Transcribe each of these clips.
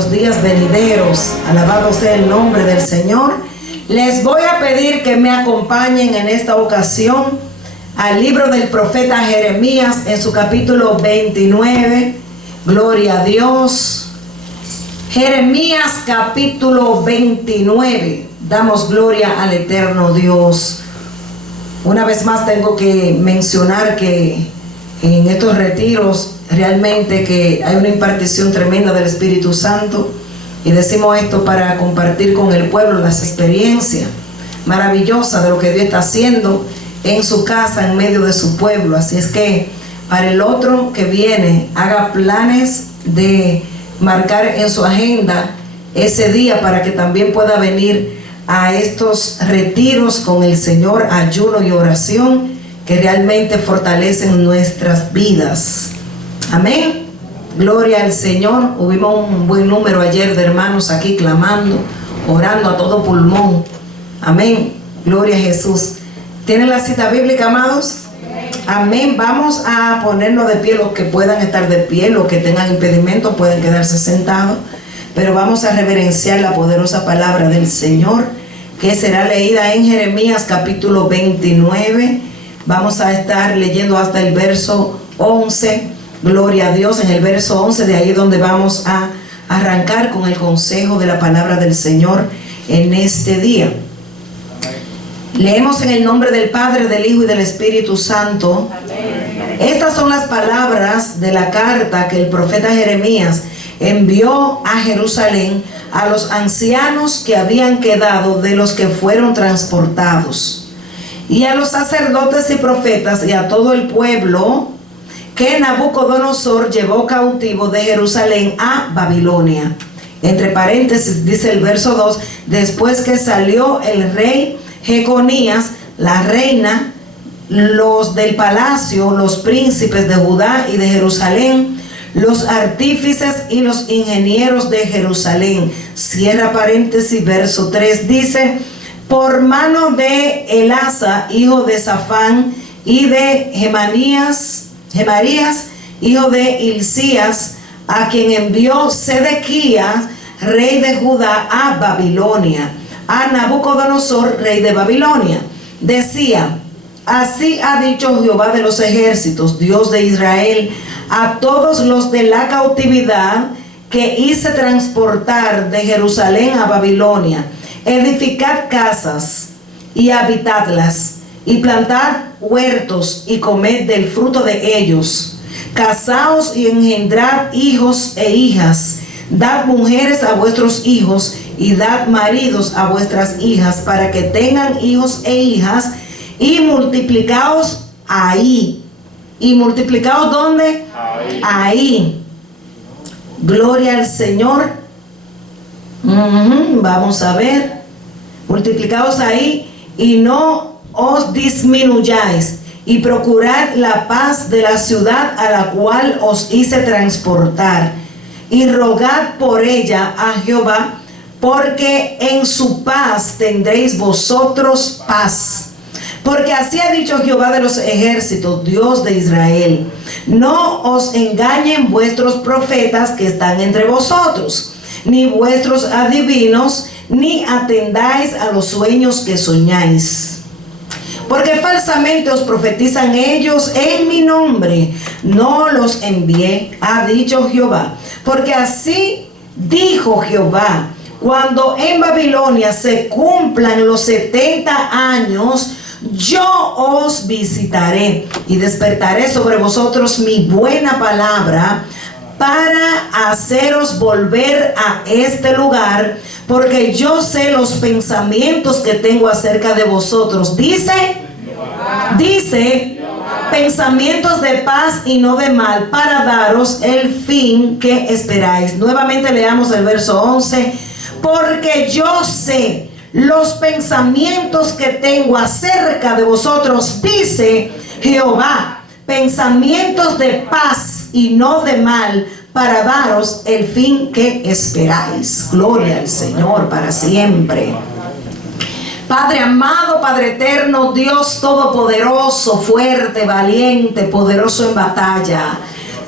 los días venideros. Alabado sea el nombre del Señor. Les voy a pedir que me acompañen en esta ocasión al libro del profeta Jeremías en su capítulo 29. Gloria a Dios. Jeremías capítulo 29. Damos gloria al eterno Dios. Una vez más tengo que mencionar que en estos retiros realmente que hay una impartición tremenda del Espíritu Santo, y decimos esto para compartir con el pueblo las experiencias maravillosas de lo que Dios está haciendo en su casa, en medio de su pueblo. Así es que para el otro que viene, haga planes de marcar en su agenda ese día para que también pueda venir a estos retiros con el Señor, ayuno y oración que realmente fortalecen nuestras vidas. Amén. Gloria al Señor. Hubimos un buen número ayer de hermanos aquí clamando, orando a todo pulmón. Amén. Gloria a Jesús. ¿Tienen la cita bíblica, amados? Amén. Vamos a ponernos de pie, los que puedan estar de pie, los que tengan impedimento pueden quedarse sentados, pero vamos a reverenciar la poderosa palabra del Señor, que será leída en Jeremías capítulo 29. Vamos a estar leyendo hasta el verso 11. Gloria a Dios. En el verso 11, de ahí donde vamos a arrancar con el consejo de la palabra del Señor en este día. Leemos en el nombre del Padre, del Hijo y del Espíritu Santo. Amén. Estas son las palabras de la carta que el profeta Jeremías envió a Jerusalén a los ancianos que habían quedado de los que fueron transportados, y a los sacerdotes y profetas y a todo el pueblo que Nabucodonosor llevó cautivo de Jerusalén a Babilonia. Entre paréntesis dice el verso 2: después que salió el rey Jeconías, la reina, los del palacio, los príncipes de Judá y de Jerusalén, los artífices y los ingenieros de Jerusalén. Cierra paréntesis, verso 3 dice: por mano de Elasa, hijo de Safán, y de Gemarías, hijo de Hilcías, a quien envió Sedequías, rey de Judá, a Babilonia, a Nabucodonosor, rey de Babilonia. Decía: así ha dicho Jehová de los ejércitos, Dios de Israel, a todos los de la cautividad que hice transportar de Jerusalén a Babilonia: edificad casas y habitadlas, y plantad huertos y comed del fruto de ellos. Casaos y engendrad hijos e hijas. Dad mujeres a vuestros hijos y dad maridos a vuestras hijas, para que tengan hijos e hijas, y multiplicaos ahí. ¿Y multiplicaos dónde? Ahí. Gloria al Señor. Vamos a ver. Multiplicaos ahí y no os disminuyáis, y procurad la paz de la ciudad a la cual os hice transportar, y rogad por ella a Jehová, porque en su paz tendréis vosotros paz. Porque así ha dicho Jehová de los ejércitos, Dios de Israel: no os engañen vuestros profetas que están entre vosotros, ni vuestros adivinos, ni atendáis a los sueños que soñáis. Porque falsamente os profetizan ellos en mi nombre. No los envié, ha dicho Jehová. Porque así dijo Jehová: cuando en Babilonia se cumplan los 70 años, yo os visitaré y despertaré sobre vosotros mi buena palabra, para haceros volver a este lugar, porque yo sé los pensamientos que tengo acerca de vosotros. Dice, pensamientos de paz y no de mal, para daros el fin que esperáis. Nuevamente leamos el verso 11. Porque yo sé los pensamientos que tengo acerca de vosotros, dice Jehová, pensamientos de paz y no de mal, para daros el fin que esperáis. Gloria al Señor para siempre. Padre amado, Padre eterno, Dios todopoderoso, fuerte, valiente, poderoso en batalla,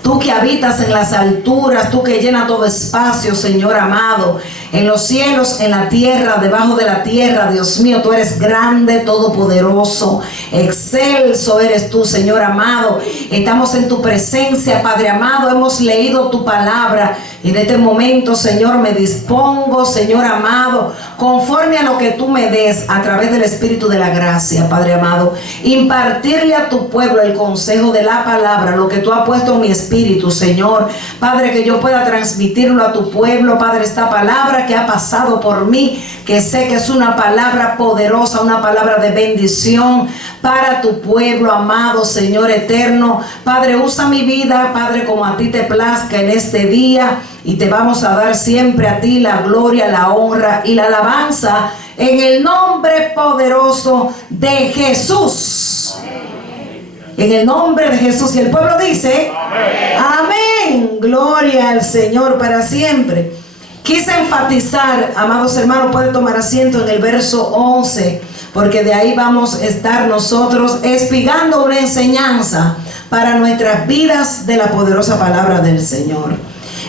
Tú que habitas en las alturas, tú que llenas todo espacio, Señor amado, en los cielos, en la tierra, debajo de la tierra. Dios mío, tú eres grande, todopoderoso, excelso eres tú, Señor amado. Estamos en tu presencia, Padre amado, hemos leído tu palabra. Y en este momento, Señor, me dispongo, Señor amado, conforme a lo que tú me des a través del Espíritu de la gracia, Padre amado, impartirle a tu pueblo el consejo de la palabra, lo que tú has puesto en mi espíritu, Señor. Padre, que yo pueda transmitirlo a tu pueblo, Padre, esta palabra que ha pasado por mí, que sé que es una palabra poderosa, una palabra de bendición para tu pueblo, amado Señor eterno. Padre, usa mi vida, Padre, como a ti te plazca en este día, y te vamos a dar siempre a ti la gloria, la honra y la alabanza en el nombre poderoso de Jesús. En el nombre de Jesús. Y el pueblo dice amén. Gloria al Señor para siempre. Quise enfatizar, amados hermanos, puede tomar asiento en el verso 11, porque de ahí vamos a estar nosotros explicando una enseñanza para nuestras vidas de la poderosa palabra del Señor.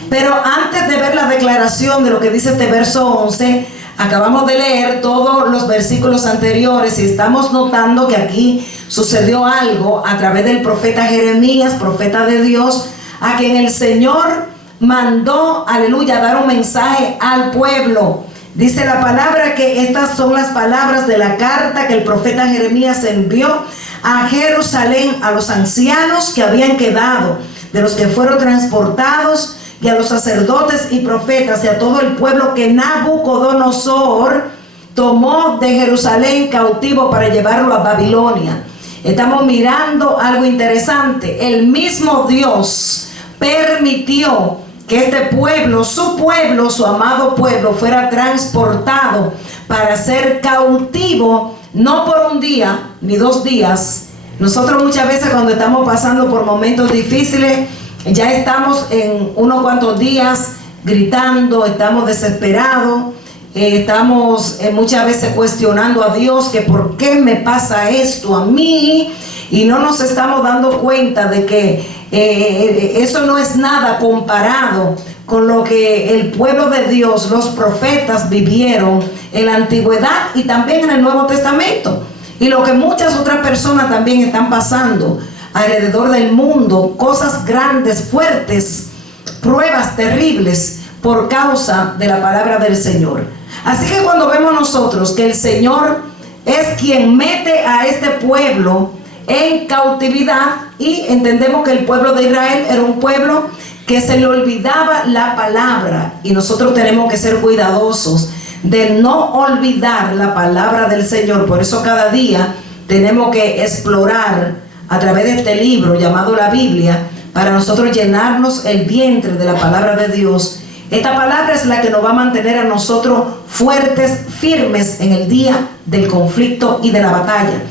Pero antes de ver la declaración de lo que dice este verso 11, acabamos de leer todos los versículos anteriores y estamos notando que aquí sucedió algo a través del profeta Jeremías, profeta de Dios, a quien el Señor mandó, aleluya, dar un mensaje al pueblo. Dice la palabra que estas son las palabras de la carta que el profeta Jeremías envió a Jerusalén, a los ancianos que habían quedado, de los que fueron transportados, y a los sacerdotes y profetas, y a todo el pueblo que Nabucodonosor tomó de Jerusalén cautivo para llevarlo a Babilonia. Estamos mirando algo interesante. El mismo Dios permitió que este pueblo, su amado pueblo, fuera transportado para ser cautivo, no por un día ni 2 días. Nosotros muchas veces cuando estamos pasando por momentos difíciles, ya estamos en unos cuantos días gritando, estamos desesperados, estamos muchas veces cuestionando a Dios que por qué me pasa esto a mí, y no nos estamos dando cuenta de que eso no es nada comparado con lo que el pueblo de Dios, los profetas vivieron en la antigüedad y también en el Nuevo Testamento, y lo que muchas otras personas también están pasando alrededor del mundo, cosas grandes, fuertes, pruebas terribles por causa de la palabra del Señor. Así que cuando vemos nosotros que el Señor es quien mete a este pueblo en cautividad, y entendemos que el pueblo de Israel era un pueblo que se le olvidaba la palabra, y nosotros tenemos que ser cuidadosos de no olvidar la palabra del Señor. Por eso cada día tenemos que explorar a través de este libro llamado la Biblia, para nosotros llenarnos el vientre de la palabra de Dios. Esta palabra es la que nos va a mantener a nosotros fuertes, firmes en el día del conflicto y de la batalla.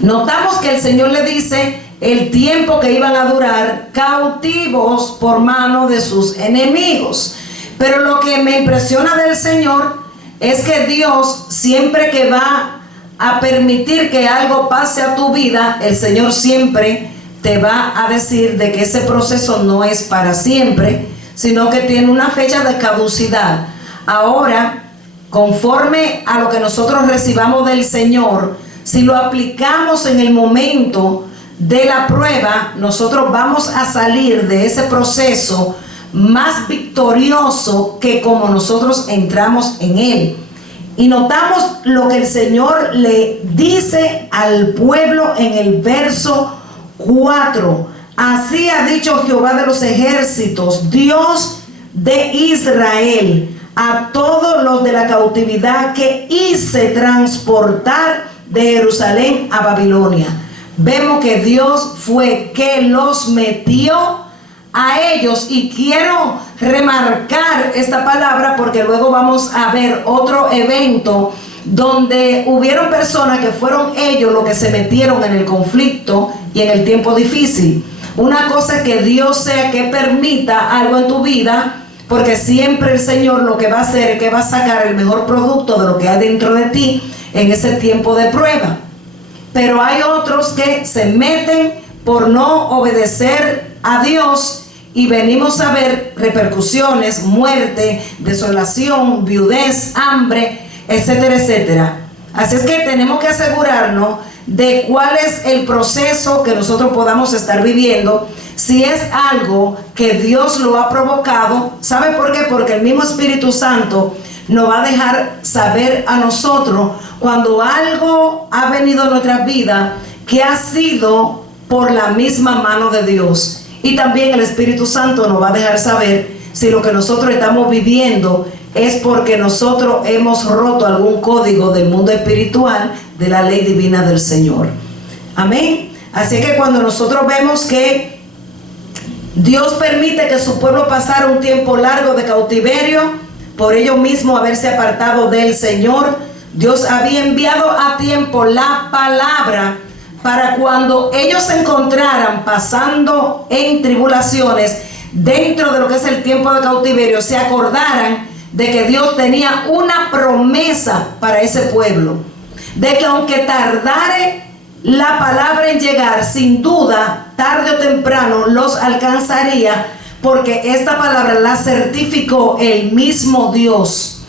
Notamos que el Señor le dice el tiempo que iban a durar cautivos por mano de sus enemigos. Pero lo que me impresiona del Señor es que Dios, siempre que va a permitir que algo pase a tu vida, el Señor siempre te va a decir de que ese proceso no es para siempre, sino que tiene una fecha de caducidad. Ahora, conforme a lo que nosotros recibamos del Señor, si lo aplicamos en el momento de la prueba, nosotros vamos a salir de ese proceso más victorioso que como nosotros entramos en él. Y notamos lo que el Señor le dice al pueblo en el verso 4. Así ha dicho Jehová de los ejércitos, Dios de Israel, a todos los de la cautividad que hice transportar de Jerusalén a Babilonia. Vemos que Dios fue que los metió a ellos, y quiero remarcar esta palabra porque luego vamos a ver otro evento donde hubieron personas que fueron ellos los que se metieron en el conflicto y en el tiempo difícil. Una cosa es que Dios sea que permita algo en tu vida, porque siempre el Señor lo que va a hacer es que va a sacar el mejor producto de lo que hay dentro de ti en ese tiempo de prueba. Pero hay otros que se meten por no obedecer a Dios, y venimos a ver repercusiones, muerte, desolación, viudez, hambre, etcétera, etcétera. Así es que tenemos que asegurarnos de cuál es el proceso que nosotros podamos estar viviendo, si es algo que Dios lo ha provocado. ¿Sabe por qué? Porque el mismo Espíritu Santo nos va a dejar saber a nosotros cuando algo ha venido a nuestra vida que ha sido por la misma mano de Dios. Y también el Espíritu Santo nos va a dejar saber si lo que nosotros estamos viviendo es porque nosotros hemos roto algún código del mundo espiritual de la ley divina del Señor. Amén. Así que cuando nosotros vemos que Dios permite que su pueblo pasara un tiempo largo de cautiverio, por ello mismo haberse apartado del Señor, Dios había enviado a tiempo la palabra para cuando ellos se encontraran pasando en tribulaciones dentro de lo que es el tiempo de cautiverio, se acordaran de que Dios tenía una promesa para ese pueblo, de que aunque tardare la palabra en llegar, sin duda, tarde o temprano los alcanzaría, porque esta palabra la certificó el mismo Dios.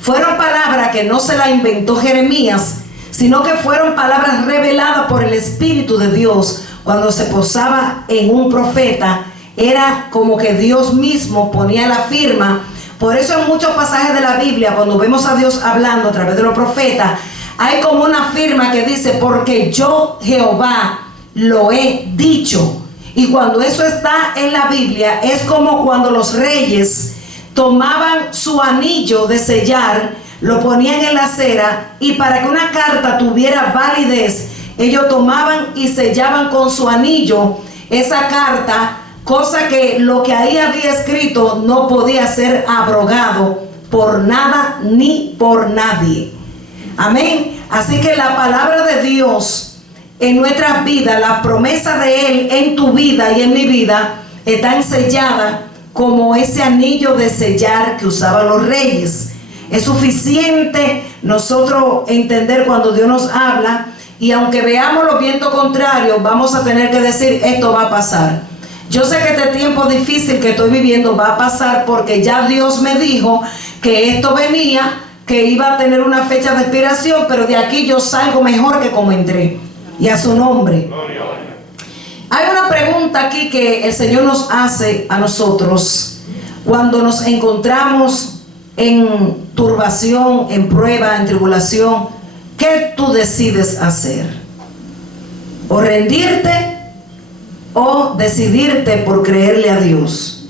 Fueron palabras que no se la inventó Jeremías, sino que fueron palabras reveladas por el Espíritu de Dios. Cuando se posaba en un profeta, era como que Dios mismo ponía la firma. Por eso en muchos pasajes de la Biblia, cuando vemos a Dios hablando a través de los profetas, hay como una firma que dice, porque yo Jehová lo he dicho. Y cuando eso está en la Biblia, es como cuando los reyes tomaban su anillo de sellar, lo ponían en la cera, y para que una carta tuviera validez, ellos tomaban y sellaban con su anillo esa carta, cosa que lo que ahí había escrito no podía ser abrogado por nada ni por nadie. Amén. Así que la palabra de Dios en nuestras vidas, la promesa de Él en tu vida y en mi vida, están selladas como ese anillo de sellar que usaban los reyes. Es suficiente nosotros entender cuando Dios nos habla, y aunque veamos los vientos contrarios, vamos a tener que decir, esto va a pasar. Yo sé que este tiempo difícil que estoy viviendo va a pasar porque ya Dios me dijo que esto venía, que iba a tener una fecha de expiración, pero de aquí yo salgo mejor que como entré. Y a su nombre. Hay una pregunta aquí que el Señor nos hace a nosotros cuando nos encontramos en turbación, en prueba, en tribulación. ¿Qué tú decides hacer? ¿O rendirte o decidirte por creerle a Dios?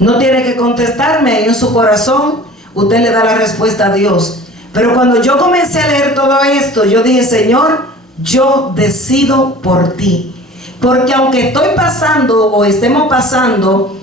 No tiene que contestarme, ahí en su corazón usted le da la respuesta a Dios. Pero cuando yo comencé a leer todo esto, yo dije, Señor, yo decido por ti. Porque aunque estoy pasando o estemos pasando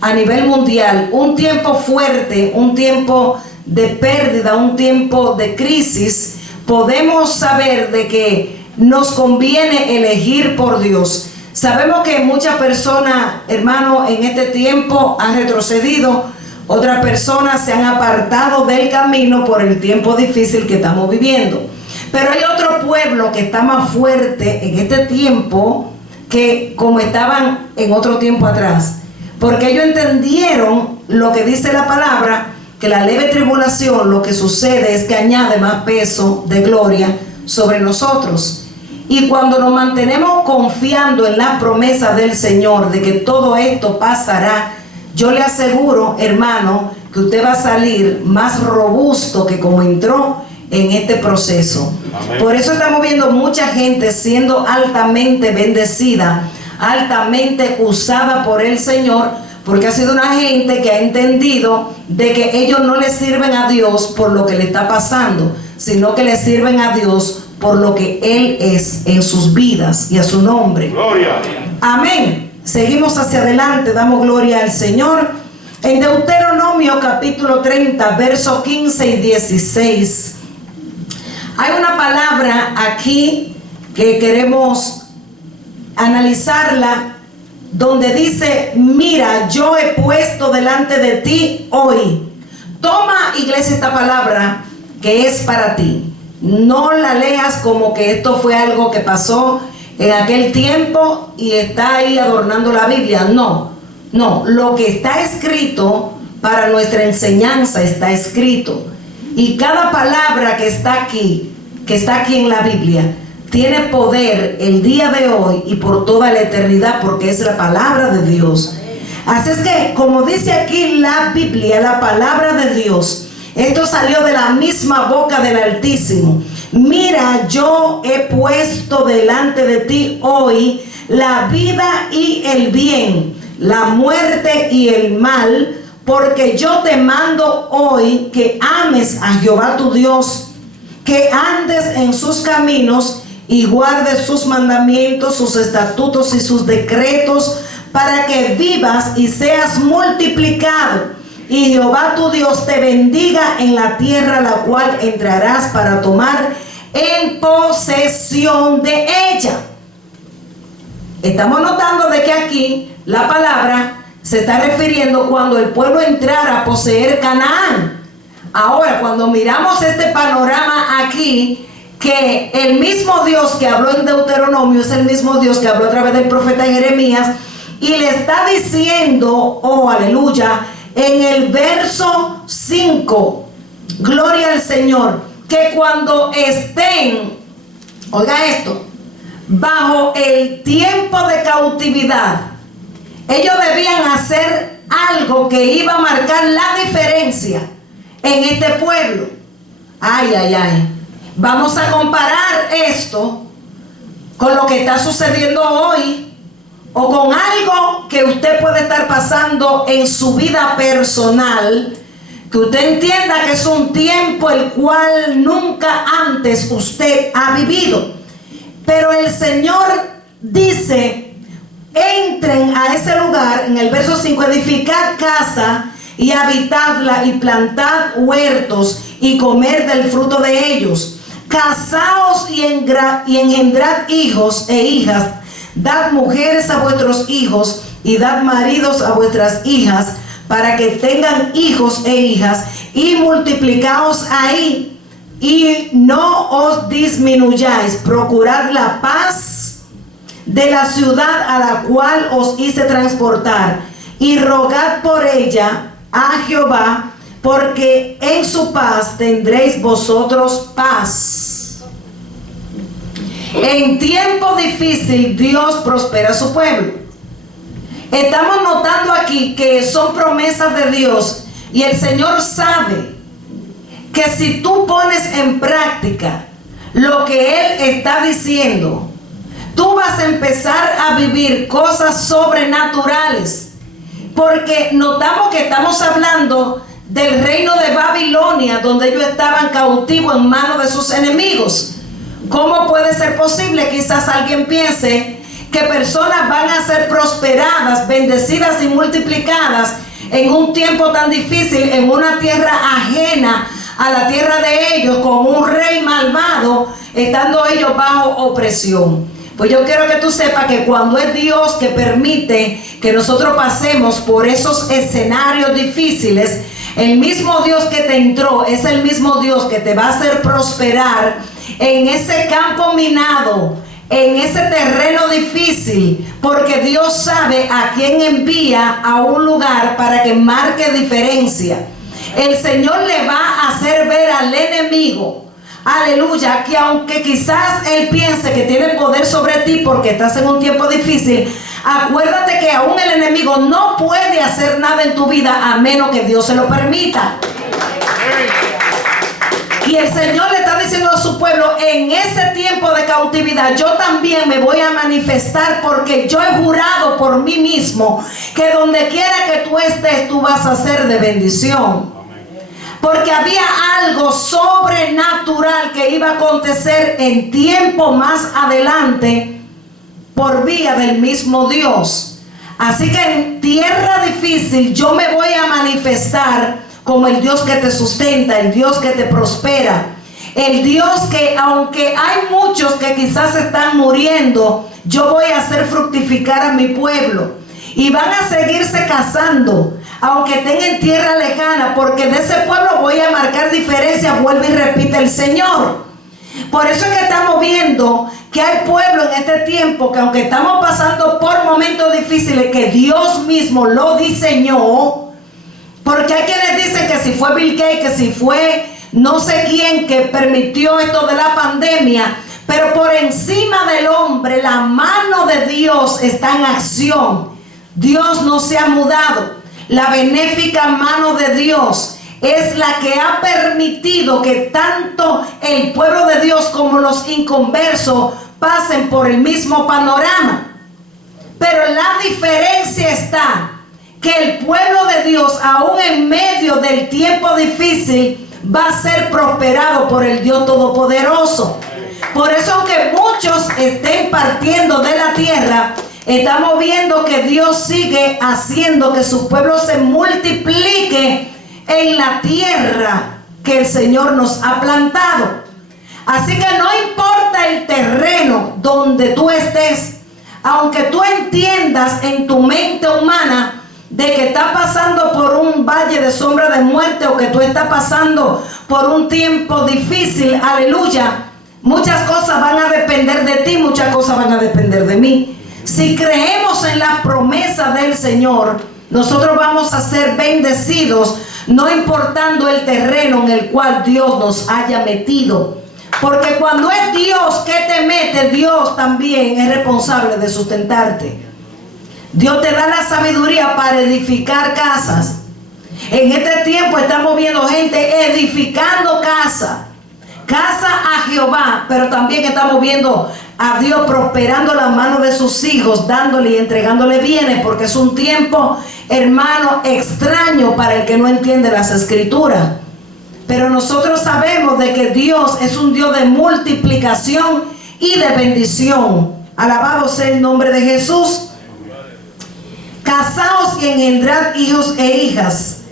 a nivel mundial un tiempo fuerte, un tiempo de pérdida, un tiempo de crisis, podemos saber de que nos conviene elegir por Dios. Sabemos que muchas personas, hermanos, en este tiempo han retrocedido. Otras personas se han apartado del camino por el tiempo difícil que estamos viviendo. Pero hay otro pueblo que está más fuerte en este tiempo que como estaban en otro tiempo atrás. Porque ellos entendieron lo que dice la palabra, que la leve tribulación lo que sucede es que añade más peso de gloria sobre nosotros. Y cuando nos mantenemos confiando en la promesa del Señor de que todo esto pasará, yo le aseguro, hermano, que usted va a salir más robusto que como entró en este proceso. Amén. Por eso estamos viendo mucha gente siendo altamente bendecida, altamente usada por el Señor, porque ha sido una gente que ha entendido de que ellos no le sirven a Dios por lo que le está pasando, sino que le sirven a Dios por lo que Él es en sus vidas, y a su nombre. Gloria. Amén. Seguimos hacia adelante, damos gloria al Señor. En Deuteronomio capítulo 30, versos 15 y 16. Hay una palabra aquí que queremos analizarla, donde dice, mira, yo he puesto delante de ti hoy. Toma, iglesia, esta palabra que es para ti. No la leas como que esto fue algo que pasó en aquel tiempo y está ahí adornando la Biblia. No, lo que está escrito para nuestra enseñanza está escrito. Y cada palabra que está aquí en la Biblia, tiene poder el día de hoy y por toda la eternidad, porque es la palabra de Dios. Así es que, como dice aquí la Biblia, la palabra de Dios, esto salió de la misma boca del Altísimo. Mira, yo he puesto delante de ti hoy la vida y el bien, la muerte y el mal, porque yo te mando hoy que ames a Jehová tu Dios, que andes en sus caminos y guardes sus mandamientos, sus estatutos y sus decretos, para que vivas y seas multiplicado, y Jehová tu Dios te bendiga en la tierra la cual entrarás para tomar en posesión de ella. Estamos notando de que aquí la palabra se está refiriendo cuando el pueblo entrara a poseer Canaán. Ahora, cuando miramos este panorama aquí, que el mismo Dios que habló en Deuteronomio es el mismo Dios que habló a través del profeta Jeremías, y le está diciendo, oh aleluya, en el verso 5, gloria al Señor, que cuando estén, oiga esto, bajo el tiempo de cautividad, ellos debían hacer algo que iba a marcar la diferencia en este pueblo. Ay. Vamos a comparar esto con lo que está sucediendo hoy, o con algo que usted puede estar pasando en su vida personal, que usted entienda que es un tiempo el cual nunca antes usted ha vivido. Pero el Señor dice, entren a ese lugar, en el verso 5, edificad casa y habitadla y plantad huertos y comer del fruto de ellos. Casaos y engendrad hijos e hijas, dad mujeres a vuestros hijos y dad maridos a vuestras hijas, para que tengan hijos e hijas, y multiplicaos ahí, y no os disminuyáis. Procurad la paz de la ciudad a la cual os hice transportar, y rogad por ella a Jehová, porque en su paz tendréis vosotros paz. En tiempo difícil Dios prospera a su pueblo. Estamos notando aquí que son promesas de Dios, y el Señor sabe que si tú pones en práctica lo que Él está diciendo, tú vas a empezar a vivir cosas sobrenaturales, porque notamos que estamos hablando del reino de Babilonia, donde ellos estaban cautivos en manos de sus enemigos. ¿Cómo puede ser posible? Quizás alguien piense que personas van a ser prosperadas, bendecidas y multiplicadas en un tiempo tan difícil, en una tierra ajena a la tierra de ellos, con un rey malvado, estando ellos bajo opresión. Pues yo quiero que tú sepas que cuando es Dios que permite que nosotros pasemos por esos escenarios difíciles, el mismo Dios que te entró es el mismo Dios que te va a hacer prosperar en ese campo minado, en ese terreno difícil, porque Dios sabe a quién envía a un lugar para que marque diferencia. El Señor le va a hacer ver al enemigo, aleluya, que aunque quizás él piense que tiene poder sobre ti porque estás en un tiempo difícil, acuérdate que aún el enemigo no puede hacer nada en tu vida a menos que Dios se lo permita. Y el Señor le está diciendo a su pueblo, en ese tiempo de cautividad, yo también me voy a manifestar, porque yo he jurado por mí mismo que donde quiera que tú estés, tú vas a ser de bendición. Porque había algo sobrenatural que iba a acontecer en tiempo más adelante por vía del mismo Dios. Así que en tierra difícil yo me voy a manifestar como el Dios que te sustenta, el Dios que te prospera, el Dios que, aunque hay muchos que quizás están muriendo, yo voy a hacer fructificar a mi pueblo, y van a seguirse casando aunque estén en tierra lejana, porque de ese pueblo voy a marcar diferencia, vuelve y repite el Señor. Por eso es que estamos viendo que hay pueblo en este tiempo que, aunque estamos pasando por momentos difíciles que Dios mismo lo diseñó, porque hay quienes dicen que si fue Bill Gates, que si fue no sé quién que permitió esto de la pandemia, pero por encima del hombre la mano de Dios está en acción. Dios no se ha mudado. La benéfica mano de Dios es la que ha permitido que tanto el pueblo de Dios como los inconversos pasen por el mismo panorama. Pero la diferencia está que el pueblo de Dios, aún en medio del tiempo difícil, va a ser prosperado por el Dios Todopoderoso. Por eso, aunque muchos estén partiendo de la tierra, estamos viendo que Dios sigue haciendo que su pueblo se multiplique en la tierra que el Señor nos ha plantado. Así que no importa el terreno donde tú estés, aunque tú entiendas en tu mente humana de que estás pasando por un valle de sombra de muerte, o que tú estás pasando por un tiempo difícil, aleluya, muchas cosas van a depender de ti, muchas cosas van a depender de mí. Si creemos en la promesa del Señor, nosotros vamos a ser bendecidos, no importando el terreno en el cual Dios nos haya metido. Porque cuando es Dios que te mete, Dios también es responsable de sustentarte. Dios te da la sabiduría para edificar casas. En este tiempo estamos viendo gente edificando casa a Jehová, pero también estamos viendo a Dios prosperando la mano de sus hijos, dándole y entregándole bienes, porque es un tiempo, hermano, extraño para el que no entiende las escrituras. Pero nosotros sabemos de que Dios es un Dios de multiplicación y de bendición. Alabado sea el nombre de Jesús. Casaos y engendrad hijos e hijas,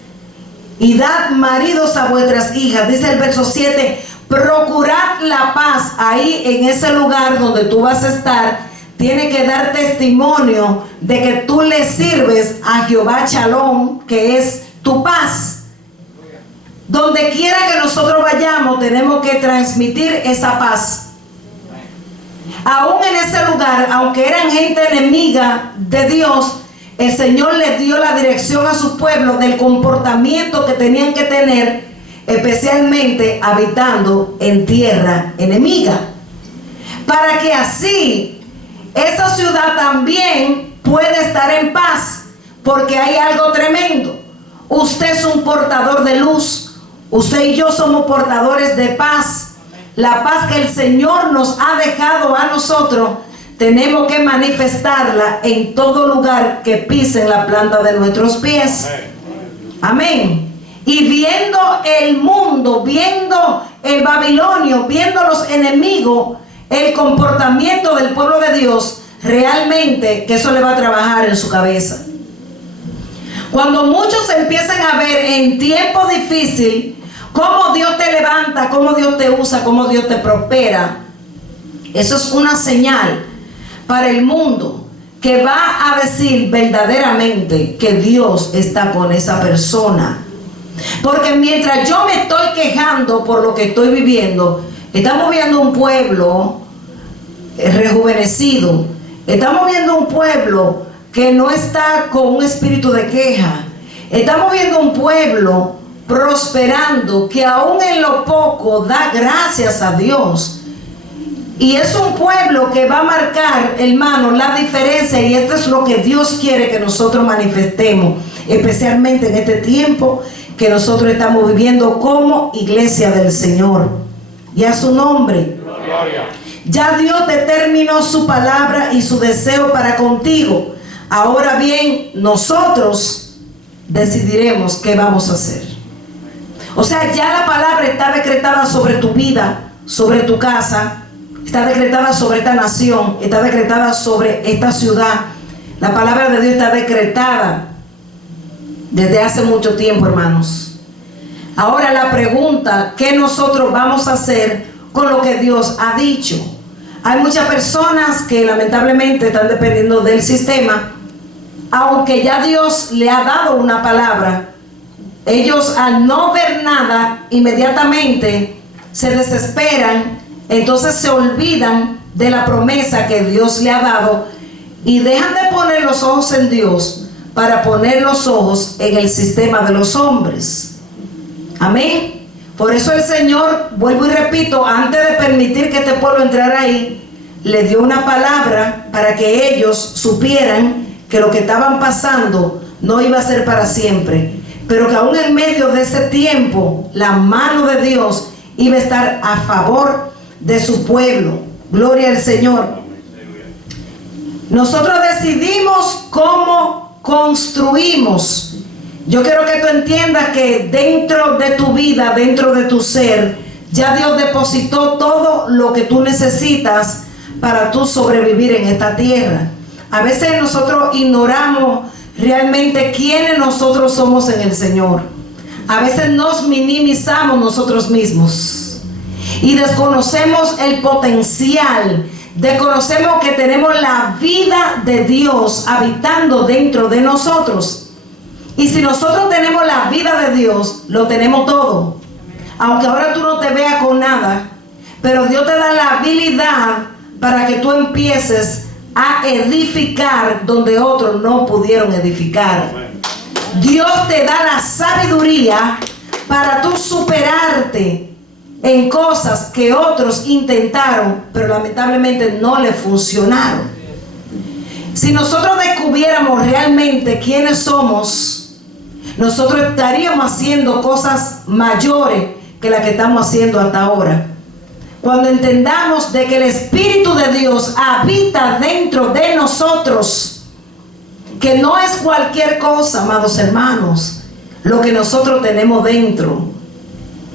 y dad maridos a vuestras hijas. Dice el verso 7, procurad la paz. Ahí en ese lugar donde tú vas a estar, tiene que dar testimonio de que tú le sirves a Jehová Shalom, que es tu paz. Donde quiera que nosotros vayamos, tenemos que transmitir esa paz. Aún en ese lugar, aunque eran gente enemiga de Dios, el Señor les dio la dirección a su pueblo del comportamiento que tenían que tener, especialmente habitando en tierra enemiga, para que así esa ciudad también pueda estar en paz. Porque hay algo tremendo. Usted es un portador de luz. Usted y yo somos portadores de paz. La paz que el Señor nos ha dejado a nosotros, tenemos que manifestarla en todo lugar que pisen la planta de nuestros pies. Amén. Y viendo el mundo, viendo el babilonio, viendo los enemigos, el comportamiento del pueblo de Dios, realmente que eso le va a trabajar en su cabeza. Cuando muchos empiezan a ver en tiempo difícil cómo Dios te levanta, cómo Dios te usa, cómo Dios te prospera, eso es una señal para el mundo que va a decir verdaderamente que Dios está con esa persona. Porque mientras yo me estoy quejando por lo que estoy viviendo, estamos viendo un pueblo rejuvenecido, estamos viendo un pueblo que no está con un espíritu de queja, estamos viendo un pueblo prosperando, que aún en lo poco da gracias a Dios. Y es un pueblo que va a marcar, hermano, la diferencia. Y esto es lo que Dios quiere que nosotros manifestemos, especialmente en este tiempo que nosotros estamos viviendo como iglesia del Señor. Y a su nombre. Gloria. Ya Dios determinó su palabra y su deseo para contigo. Ahora bien, nosotros decidiremos qué vamos a hacer. O sea, ya la palabra está decretada sobre tu vida, sobre tu casa, está decretada sobre esta nación, está decretada sobre esta ciudad. La palabra de Dios está decretada desde hace mucho tiempo, hermanos. Ahora la pregunta, ¿qué nosotros vamos a hacer con lo que Dios ha dicho? Hay muchas personas que lamentablemente están dependiendo del sistema, aunque ya Dios le ha dado una palabra. Ellos, al no ver nada, inmediatamente se desesperan, entonces se olvidan de la promesa que Dios le ha dado y dejan de poner los ojos en Dios para poner los ojos en el sistema de los hombres. Amén. Por eso el Señor, vuelvo y repito, antes de permitir que este pueblo entrara ahí, le dio una palabra para que ellos supieran que lo que estaban pasando no iba a ser para siempre, pero que aún en medio de ese tiempo la mano de Dios iba a estar a favor de su pueblo. Gloria al Señor. Nosotros decidimos cómo construimos. Yo quiero que tú entiendas que dentro de tu vida, dentro de tu ser, ya Dios depositó todo lo que tú necesitas para tú sobrevivir en esta tierra. A veces nosotros ignoramos realmente quiénes nosotros somos en el Señor. A veces nos minimizamos nosotros mismos y desconocemos el potencial, desconocemos que tenemos la vida de Dios habitando dentro de nosotros. Y si nosotros tenemos la vida de Dios, lo tenemos todo. Aunque ahora tú no te veas con nada, pero Dios te da la habilidad para que tú empieces a edificar donde otros no pudieron edificar. Dios te da la sabiduría para tú superarte en cosas que otros intentaron, pero lamentablemente no le funcionaron. Si nosotros descubriéramos realmente quiénes somos, nosotros estaríamos haciendo cosas mayores que las que estamos haciendo hasta ahora. Cuando entendamos de que el Espíritu de Dios habita dentro de nosotros, que no es cualquier cosa, amados hermanos, lo que nosotros tenemos dentro.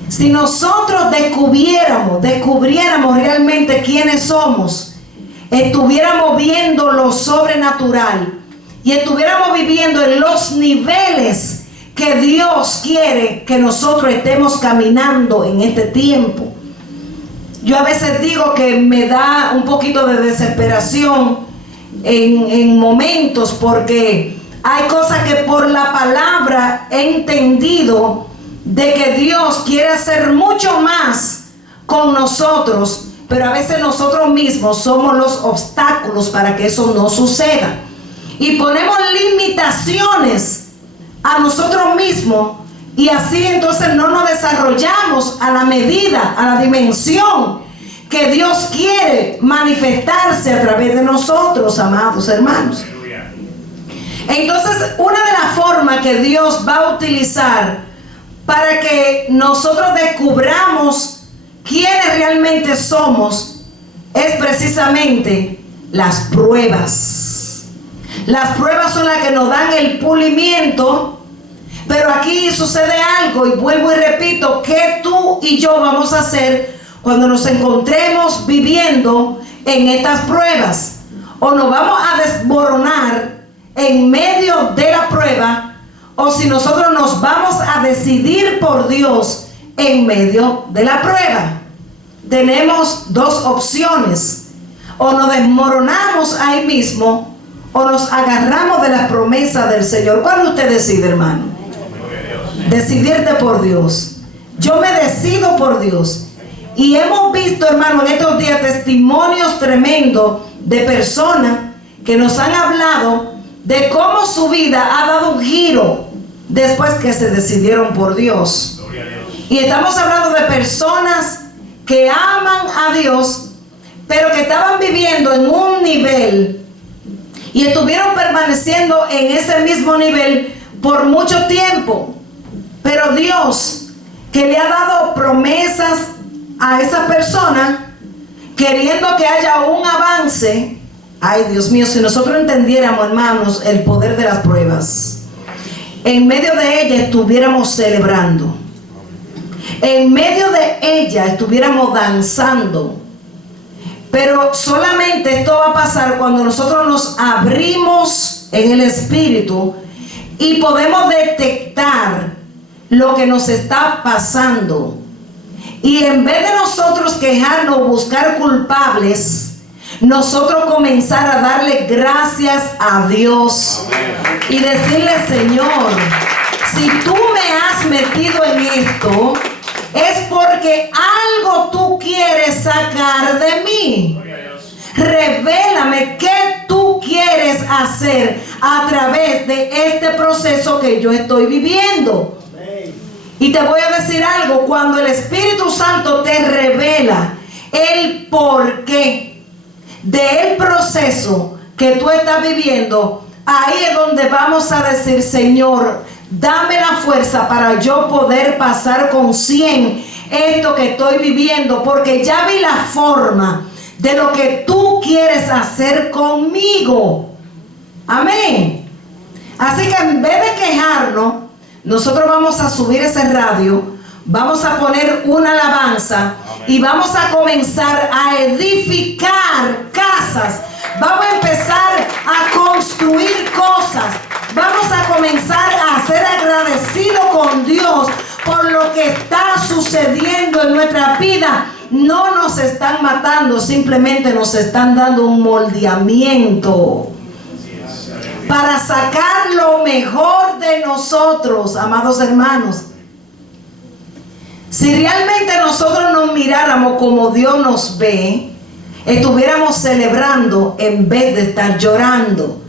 Si nosotros descubriéramos realmente quiénes somos, estuviéramos viendo lo sobrenatural y estuviéramos viviendo en los niveles que Dios quiere que nosotros estemos caminando en este tiempo. Yo a veces digo que me da un poquito de desesperación en momentos, porque hay cosas que por la palabra he entendido de que Dios quiere hacer mucho más con nosotros, pero a veces nosotros mismos somos los obstáculos para que eso no suceda. Y ponemos limitaciones a nosotros mismos, y así entonces no nos desarrollamos a la medida, a la dimensión que Dios quiere manifestarse a través de nosotros, amados hermanos. Entonces, una de las formas que Dios va a utilizar para que nosotros descubramos quiénes realmente somos es precisamente las pruebas. Las pruebas son las que nos dan el pulimiento. Pero aquí sucede algo, y vuelvo y repito, ¿qué tú y yo vamos a hacer cuando nos encontremos viviendo en estas pruebas? O nos vamos a desmoronar en medio de la prueba, o si nosotros nos vamos a decidir por Dios en medio de la prueba. Tenemos dos opciones: o nos desmoronamos ahí mismo, o nos agarramos de las promesas del Señor. ¿Cuál usted decide, hermano? Decidirte por Dios. Yo me decido por Dios. Y hemos visto, hermano, en estos días testimonios tremendos de personas que nos han hablado de cómo su vida ha dado un giro después que se decidieron por Dios. Y estamos hablando de personas que aman a Dios, pero que estaban viviendo en un nivel y estuvieron permaneciendo en ese mismo nivel por mucho tiempo. Pero Dios, que le ha dado promesas a esa persona, queriendo que haya un avance. Ay, Dios mío, si nosotros entendiéramos, hermanos, el poder de las pruebas, en medio de ella estuviéramos celebrando, en medio de ella estuviéramos danzando. Pero solamente esto va a pasar cuando nosotros nos abrimos en el Espíritu y podemos detectar lo que nos está pasando. Y en vez de nosotros quejarnos o buscar culpables, nosotros comenzar a darle gracias a Dios. Amén. Y decirle: Señor, si tú me has metido en esto, es porque algo tú quieres sacar de mí. hacer a través de este proceso que yo estoy viviendo. Y te voy a decir algo, cuando el Espíritu Santo te revela el porqué del proceso que tú estás viviendo, ahí es donde vamos a decir: Señor, dame la fuerza para yo poder pasar con 100 esto que estoy viviendo, porque ya vi la forma de lo que tú quieres hacer conmigo. Amén. Así que en vez de quejarnos, nosotros vamos a subir ese radio, vamos a poner una alabanza y vamos a comenzar a edificar casas. Vamos a empezar a construir cosas. Vamos a comenzar a ser agradecidos con Dios por lo que está sucediendo en nuestra vida. No nos están matando, simplemente nos están dando un moldeamiento para sacar lo mejor de nosotros, amados hermanos. Si realmente nosotros nos miráramos como Dios nos ve, estuviéramos celebrando en vez de estar llorando.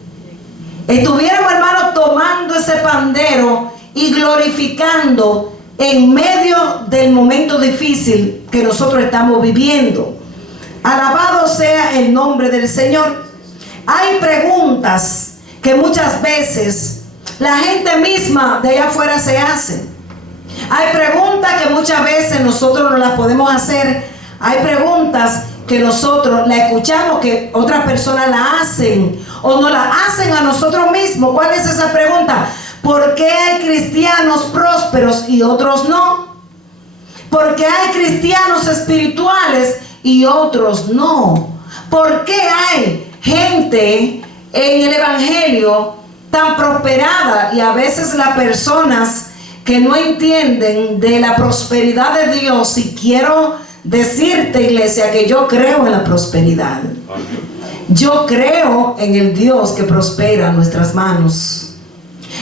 Estuviéramos, hermanos, tomando ese pandero y glorificando en medio del momento difícil que nosotros estamos viviendo. Alabado sea el nombre del Señor. Hay preguntas que muchas veces la gente misma de allá afuera se hace. Hay preguntas que muchas veces nosotros no las podemos hacer. Hay preguntas que nosotros la escuchamos que otras personas la hacen o no la hacen a nosotros mismos. ¿Cuál es esa pregunta? ¿Por qué hay cristianos prósperos y otros no? ¿Por qué hay cristianos espirituales y otros no? ¿Por qué hay gente en el evangelio tan prosperada y a veces las personas que no entienden de la prosperidad de Dios? Y quiero decirte, iglesia, que yo creo en la prosperidad. Yo creo en el Dios que prospera nuestras manos.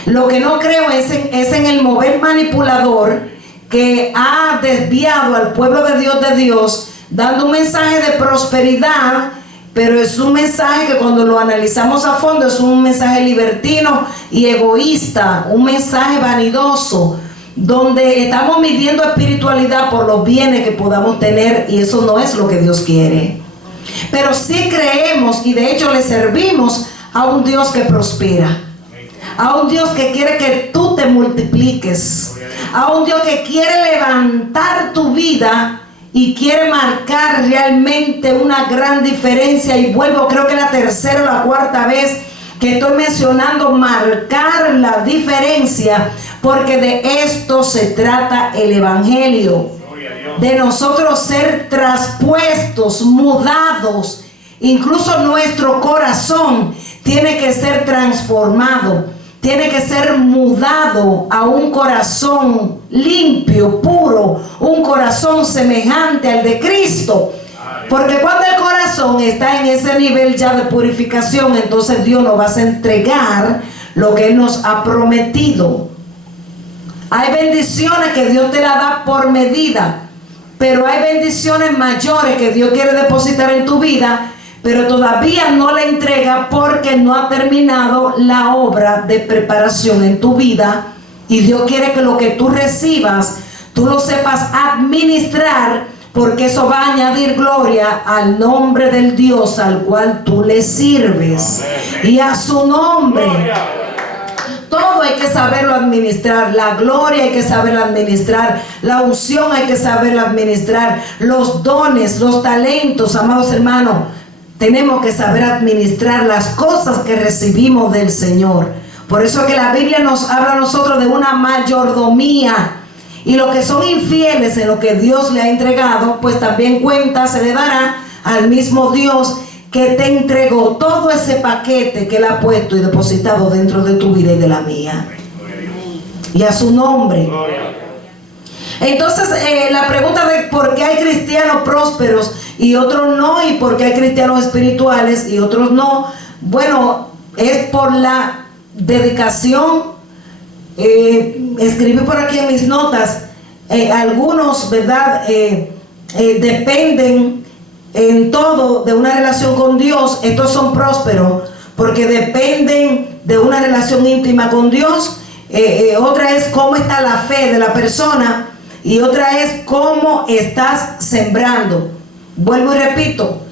Lo que no creo es en el mover manipulador que ha desviado al pueblo de Dios, dando un mensaje de prosperidad, pero es un mensaje que cuando lo analizamos a fondo es un mensaje libertino y egoísta, un mensaje vanidoso, donde estamos midiendo espiritualidad por los bienes que podamos tener, y eso no es lo que Dios quiere. Pero sí creemos y de hecho le servimos a un Dios que prospera, a un Dios que quiere que tú te multipliques, a un Dios que quiere levantar tu vida y quiere marcar realmente una gran diferencia. Y vuelvo, creo que la tercera o la cuarta vez que estoy mencionando marcar la diferencia, porque de esto se trata el evangelio, de nosotros ser traspuestos, mudados. Incluso nuestro corazón tiene que ser transformado, tiene que ser mudado a un corazón limpio, puro, un corazón semejante al de Cristo. Porque cuando el corazón está en ese nivel ya de purificación, entonces Dios nos va a entregar lo que Él nos ha prometido. Hay bendiciones que Dios te la da por medida, pero hay bendiciones mayores que Dios quiere depositar en tu vida, pero todavía no la entrega porque no ha terminado la obra de preparación en tu vida. Y Dios quiere que lo que tú recibas, tú lo sepas administrar, porque eso va a añadir gloria al nombre del Dios al cual tú le sirves. Amén. Y a su nombre. Gloria. Todo hay que saberlo administrar. La gloria hay que saberla administrar. La unción hay que saberla administrar. Los dones, los talentos, amados hermanos, tenemos que saber administrar las cosas que recibimos del Señor. Por eso es que la Biblia nos habla a nosotros de una mayordomía. Y los que son infieles en lo que Dios le ha entregado, pues también cuenta se le dará al mismo Dios que te entregó todo ese paquete que Él ha puesto y depositado dentro de tu vida y de la mía. Y a su nombre. Entonces, la pregunta de por qué hay cristianos prósperos y otros no, y por qué hay cristianos espirituales y otros no, bueno, es por la dedicación. Escribí por aquí en mis notas, algunos, ¿verdad? Dependen en todo de una relación con Dios. Estos son prósperos porque dependen de una relación íntima con Dios. Otra es cómo está la fe de la persona, y otra es cómo estás sembrando. Vuelvo y repito,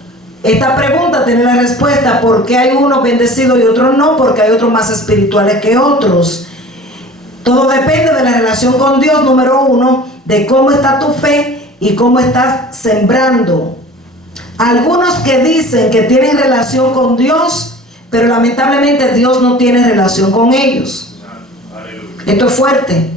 esta pregunta tiene la respuesta: ¿por qué hay unos bendecidos y otros no? Porque hay otros más espirituales que otros. Todo depende de la relación con Dios, número uno, de cómo está tu fe y cómo estás sembrando. Algunos que dicen que tienen relación con Dios, pero lamentablemente Dios no tiene relación con ellos. Esto es fuerte.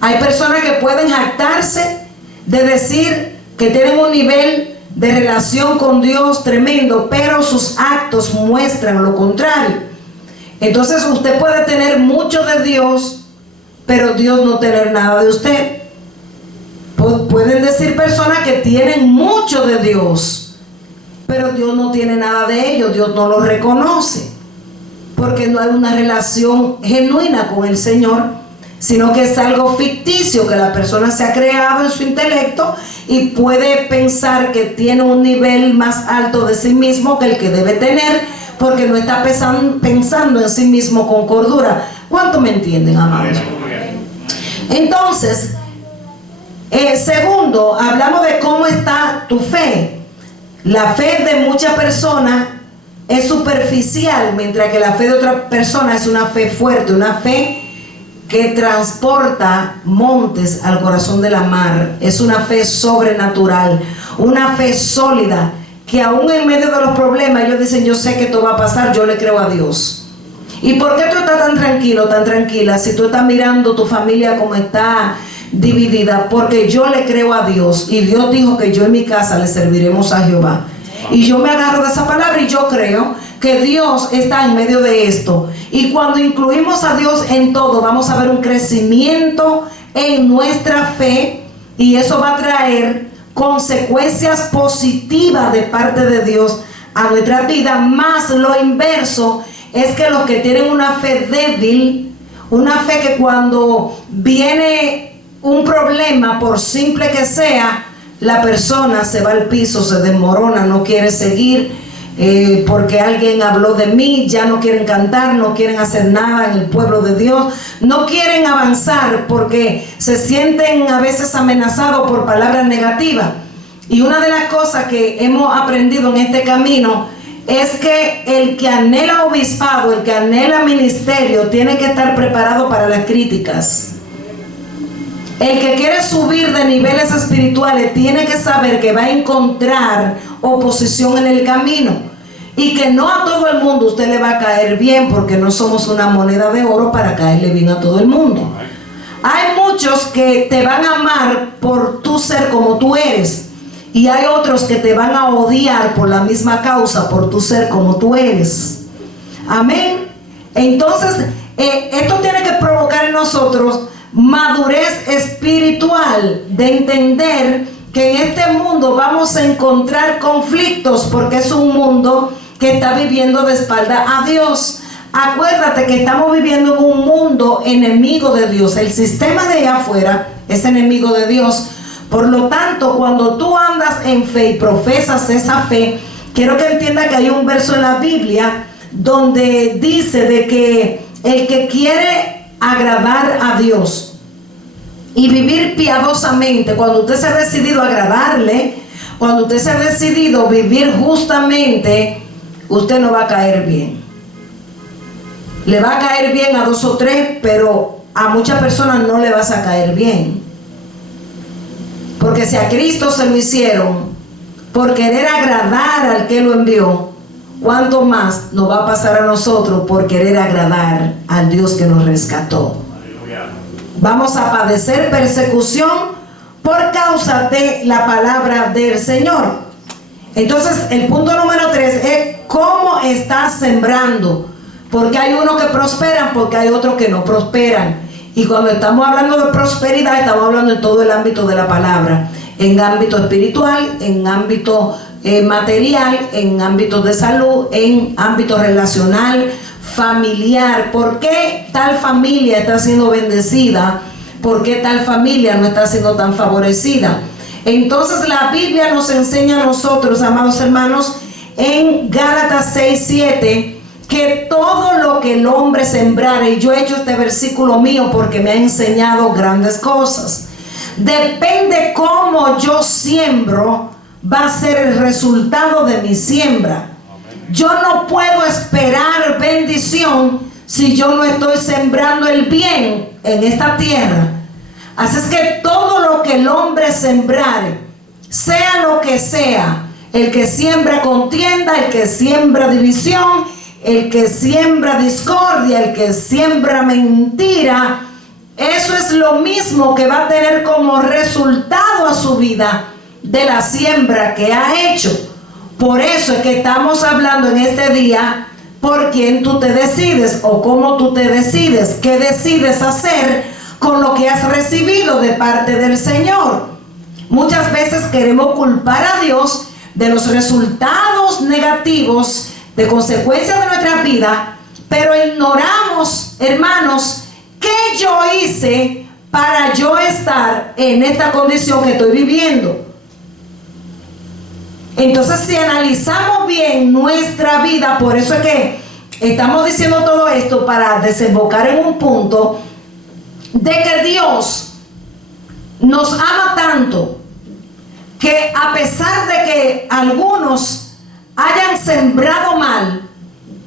Hay personas que pueden jactarse de decir que tienen un nivel de relación con Dios tremendo, pero sus actos muestran lo contrario. Entonces usted puede tener mucho de Dios, pero Dios no tener nada de usted. Pueden decir personas que tienen mucho de Dios, pero Dios no tiene nada de ellos. Dios no los reconoce, porque no hay una relación genuina con el Señor, sino que es algo ficticio que la persona se ha creado en su intelecto y puede pensar que tiene un nivel más alto de sí mismo que el que debe tener, porque no está pensando en sí mismo con cordura. ¿Cuánto me entienden, amados? Entonces, segundo, hablamos de cómo está tu fe. La fe de muchas personas es superficial, mientras que la fe de otra persona es una fe fuerte, una fe que transporta montes al corazón de la mar. Es una fe sobrenatural, una fe sólida, que aún en medio de los problemas ellos dicen: yo sé que esto va a pasar, yo le creo a Dios. ¿Y por qué tú estás tan tranquilo, tan tranquila, si tú estás mirando tu familia como está dividida? Porque yo le creo a Dios, y Dios dijo que yo en mi casa le serviremos a Jehová. Y yo me agarro de esa palabra y yo creo que Dios está en medio de esto. Y cuando incluimos a Dios en todo, vamos a ver un crecimiento en nuestra fe, y eso va a traer consecuencias positivas de parte de Dios a nuestra vida. Más lo inverso es que los que tienen una fe débil, una fe que cuando viene un problema, por simple que sea, la persona se va al piso, se desmorona, no quiere seguir, porque alguien habló de mí, ya no quieren cantar, no quieren hacer nada en el pueblo de Dios, no quieren avanzar porque se sienten a veces amenazados por palabras negativas. Y una de las cosas que hemos aprendido en este camino es que el que anhela obispado, el que anhela ministerio, tiene que estar preparado para las críticas. El que quiere subir de niveles espirituales tiene que saber que va a encontrar oposición en el camino, y que no a todo el mundo usted le va a caer bien, porque no somos una moneda de oro para caerle bien a todo el mundo. Hay muchos que te van a amar por tu ser como tú eres, y hay otros que te van a odiar por la misma causa, por tu ser como tú eres. Amén. Entonces, esto tiene que provocar en nosotros madurez espiritual, de entender que en este mundo vamos a encontrar conflictos, porque es un mundo que está viviendo de espalda a Dios. Acuérdate que estamos viviendo en un mundo enemigo de Dios. El sistema de allá afuera es enemigo de Dios. Por lo tanto, cuando tú andas en fe y profesas esa fe, quiero que entiendas que hay un verso en la Biblia donde dice de que el que quiere agradar a Dios y vivir piadosamente, cuando usted se ha decidido agradarle, cuando usted se ha decidido vivir justamente, usted no va a caer bien. Le va a caer bien a 2 o 3, pero a muchas personas no le vas a caer bien. Porque si a Cristo se lo hicieron por querer agradar al que lo envió, ¿cuánto más nos va a pasar a nosotros por querer agradar al Dios que nos rescató? Vamos a padecer persecución por causa de la palabra del Señor. Entonces, el punto número 3 es cómo estás sembrando. Porque hay unos que prosperan, porque hay otros que no prosperan. Y cuando estamos hablando de prosperidad, estamos hablando en todo el ámbito de la palabra. En ámbito espiritual, en ámbito material, en ámbito de salud, en ámbito relacional, familiar. ¿Por qué tal familia está siendo bendecida? ¿Por qué tal familia no está siendo tan favorecida? Entonces la Biblia nos enseña a nosotros, amados hermanos, en Gálatas 6:7, que todo lo que el hombre sembrare, y yo he hecho este versículo mío porque me ha enseñado grandes cosas, depende cómo yo siembro, va a ser el resultado de mi siembra. Yo no puedo esperar bendición si yo no estoy sembrando el bien en esta tierra. Así es que todo lo que el hombre sembrare, sea lo que sea, el que siembra contienda, el que siembra división, el que siembra discordia, el que siembra mentira, eso es lo mismo que va a tener como resultado a su vida de la siembra que ha hecho. Por eso es que estamos hablando en este día por quién tú te decides o cómo tú te decides, qué decides hacer con lo que has recibido de parte del Señor. Muchas veces queremos culpar a Dios de los resultados negativos, de consecuencias de nuestra vida, pero ignoramos, hermanos, qué yo hice para yo estar en esta condición que estoy viviendo. Entonces, si analizamos bien nuestra vida, por eso es que estamos diciendo todo esto para desembocar en un punto de que Dios nos ama tanto que a pesar de que algunos hayan sembrado mal,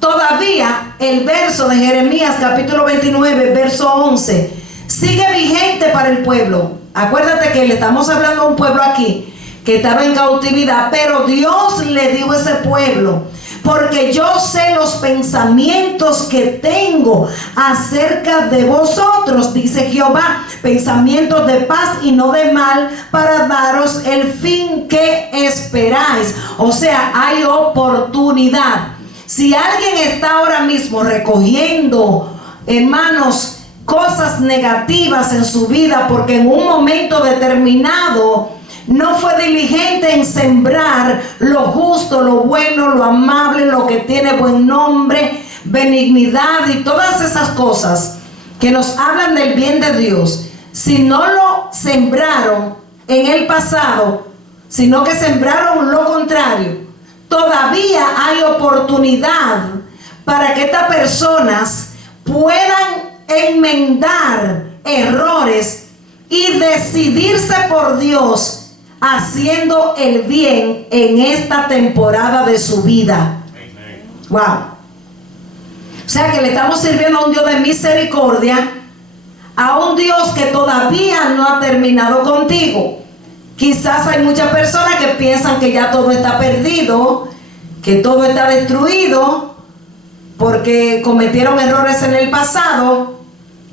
todavía el verso de Jeremías capítulo 29 verso 11 sigue vigente para el pueblo. Acuérdate que le estamos hablando a un pueblo aquí que estaba en cautividad, pero Dios le dijo a ese pueblo: porque yo sé los pensamientos que tengo acerca de vosotros, dice Jehová, pensamientos de paz y no de mal, para daros el fin que esperáis. O sea, hay oportunidad. Si alguien está ahora mismo recogiendo, hermanos, cosas negativas en su vida porque en un momento determinado no fue diligente en sembrar lo justo, lo bueno, lo amable, lo que tiene buen nombre, benignidad y todas esas cosas que nos hablan del bien de Dios, si no lo sembraron en el pasado, sino que sembraron lo contrario, todavía hay oportunidad para que estas personas puedan enmendar errores y decidirse por Dios haciendo el bien en esta temporada de su vida. Wow. O sea que le estamos sirviendo a un Dios de misericordia, a un Dios que todavía no ha terminado contigo. Quizás hay muchas personas que piensan que ya todo está perdido, que todo está destruido porque cometieron errores en el pasado.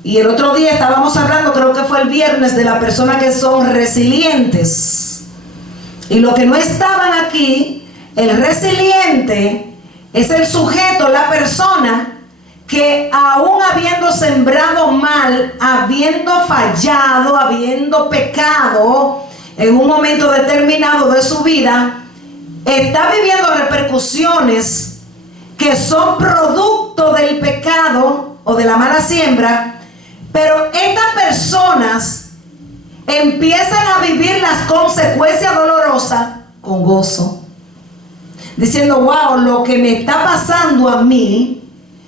Y el otro día estábamos hablando, creo que fue el viernes, de las personas que son resilientes. Y los que no estaban aquí, el resiliente es el sujeto, la persona que aún habiendo sembrado mal, habiendo fallado, habiendo pecado en un momento determinado de su vida, está viviendo repercusiones que son producto del pecado o de la mala siembra. Pero estas personas empiezan a vivir las consecuencias dolorosas con gozo, diciendo: wow, lo que me está pasando a mí,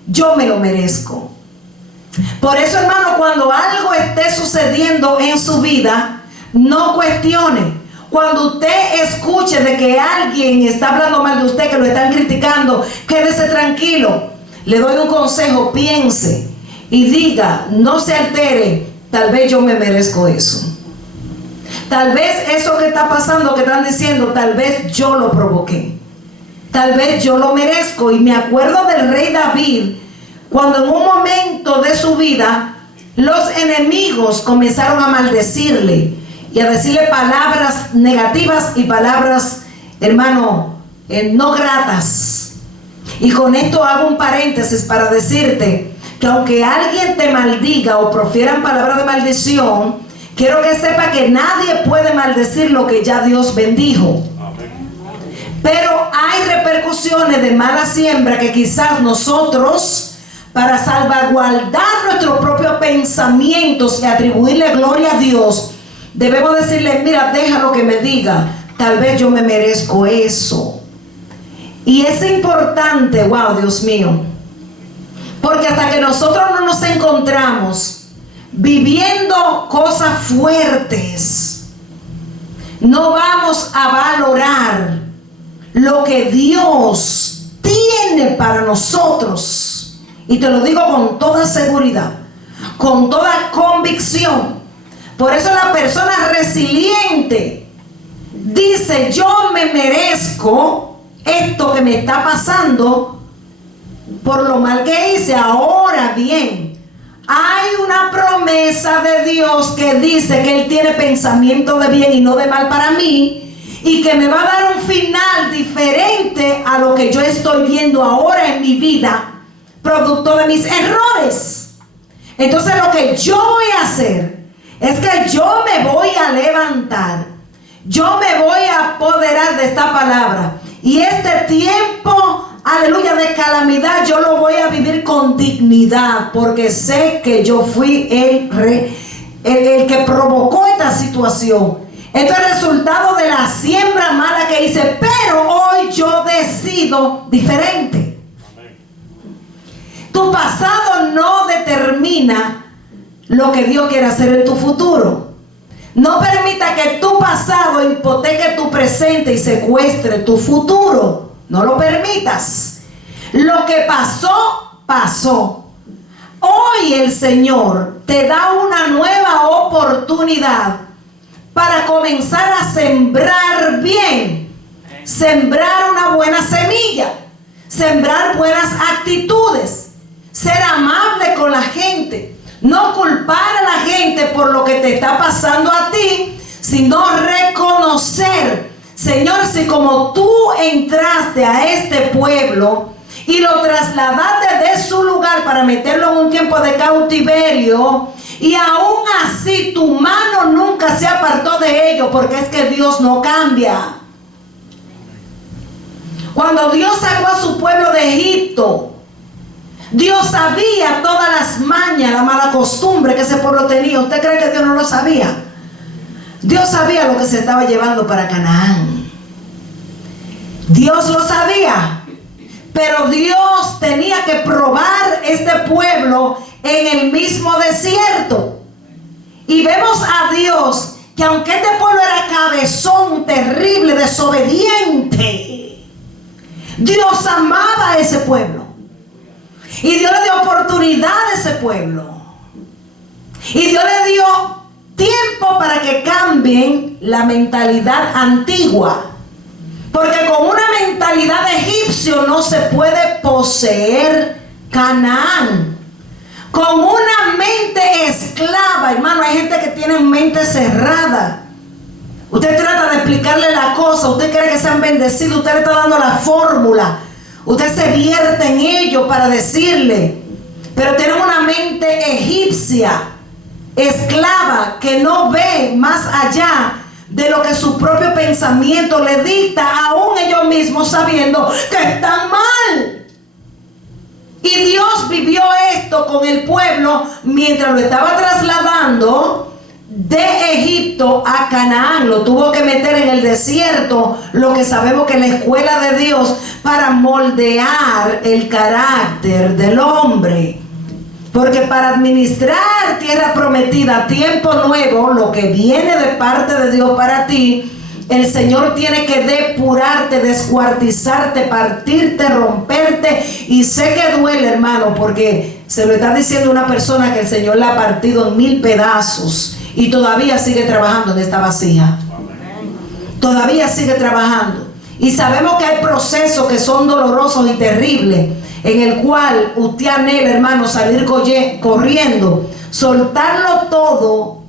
yo me lo merezco. Por eso, hermano, cuando algo esté sucediendo en su vida, no cuestione. Cuando usted escuche de que alguien está hablando mal de usted, que lo están criticando, quédese tranquilo. Le doy un consejo: piense y diga, no se altere, tal vez yo me merezco eso. Tal vez eso que está pasando, que están diciendo, tal vez yo lo provoqué. Tal vez yo lo merezco. Y me acuerdo del rey David, cuando en un momento de su vida, los enemigos comenzaron a maldecirle y a decirle palabras negativas y palabras, hermano, no gratas. Y con esto hago un paréntesis para decirte que aunque alguien te maldiga o profieran palabras de maldición, quiero que sepa que nadie puede maldecir lo que ya Dios bendijo. Pero hay repercusiones de mala siembra que quizás nosotros, para salvaguardar nuestros propios pensamientos y atribuirle gloria a Dios, debemos decirle: mira, déjalo que me diga, tal vez yo me merezco eso. Y es importante, wow, Dios mío, Porque hasta que nosotros no nos encontramos viviendo cosas fuertes, no vamos a valorar lo que Dios tiene para nosotros. Y te lo digo con toda seguridad, con toda convicción. Por eso la persona resiliente dice: yo me merezco esto que me está pasando por lo mal que hice. Ahora bien, hay una promesa de Dios que dice que Él tiene pensamiento de bien y no de mal para mí, y que me va a dar un final diferente a lo que yo estoy viendo ahora en mi vida, producto de mis errores. Entonces lo que yo voy a hacer es que yo me voy a levantar, yo me voy a apoderar de esta palabra, y este tiempo, aleluya, de calamidad, yo lo voy a vivir con dignidad, porque sé que yo fui el que provocó esta situación. Esto es el resultado de la siembra mala que hice, pero hoy yo decido diferente. Tu pasado no determina lo que Dios quiere hacer en tu futuro. No permita que tu pasado hipoteque tu presente y secuestre tu futuro. No lo permitas. Lo que pasó, pasó. Hoy el Señor te da una nueva oportunidad para comenzar a sembrar bien, sembrar una buena semilla, sembrar buenas actitudes, ser amable con la gente, no culpar a la gente por lo que te está pasando a ti, sino reconocer: Señor, si como tú entraste a este pueblo y lo trasladaste de su lugar para meterlo en un tiempo de cautiverio, y aún así tu mano nunca se apartó de ello, porque es que Dios no cambia. Cuando Dios sacó a su pueblo de Egipto, Dios sabía todas las mañas, la mala costumbre que ese pueblo tenía. ¿Usted cree que Dios no lo sabía? Dios sabía lo que se estaba llevando para Canaán. Dios lo sabía, pero Dios tenía que probar este pueblo en el mismo desierto. Y vemos a Dios que aunque este pueblo era cabezón, terrible, desobediente, Dios amaba a ese pueblo. Y Dios le dio oportunidad a ese pueblo. Y Dios le dio tiempo para que cambien la mentalidad antigua. Porque con una mentalidad de egipcio no se puede poseer Canaán. Con una mente esclava, hermano, hay gente que tiene mente cerrada. Usted trata de explicarle la cosa, usted cree que sean bendecidos, usted le está dando la fórmula, usted se vierte en ello para decirle, pero tiene una mente egipcia, esclava, que no ve más allá de lo que su propio pensamiento le dicta, aún ellos mismos sabiendo que están mal. Y Dios vivió esto con el pueblo mientras lo estaba trasladando de Egipto a Canaán. Lo tuvo que meter en el desierto, lo que sabemos que es la escuela de Dios, para moldear el carácter del hombre. Porque para administrar tierra prometida, tiempo nuevo, lo que viene de parte de Dios para ti, el Señor tiene que depurarte, descuartizarte, partirte, romperte. Y sé que duele, hermano, porque se lo está diciendo una persona que el Señor la ha partido en 1000 pedazos y todavía sigue trabajando en esta vasija. Todavía sigue trabajando. Y sabemos que hay procesos que son dolorosos y terribles, en el cual usted anhela, hermano, salir corriendo, soltarlo todo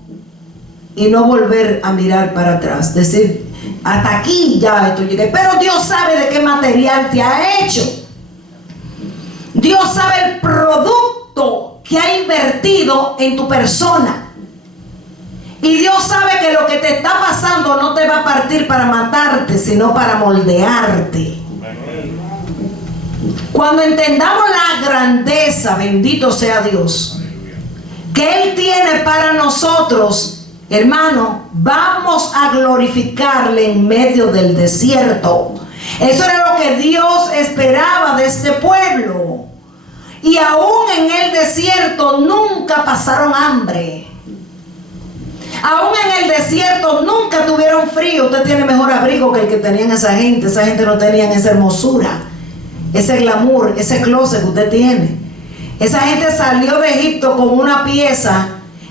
y no volver a mirar para atrás. Decir: hasta aquí ya esto llegué. Pero Dios sabe de qué material te ha hecho. Dios sabe el producto que ha invertido en tu persona. Y Dios sabe que lo que te está pasando no te va a partir para matarte, sino para moldearte. Cuando entendamos la grandeza, bendito sea Dios, que Él tiene para nosotros, hermano, vamos a glorificarle en medio del desierto. Eso era lo que Dios esperaba de este pueblo. y aún en el desierto nunca pasaron hambre. Aún en el desierto nunca tuvieron frío. Usted tiene mejor abrigo que el que tenían esa gente. Esa gente no tenía esa hermosura, ese glamour, ese closet que usted tiene. Esa gente salió de Egipto con una pieza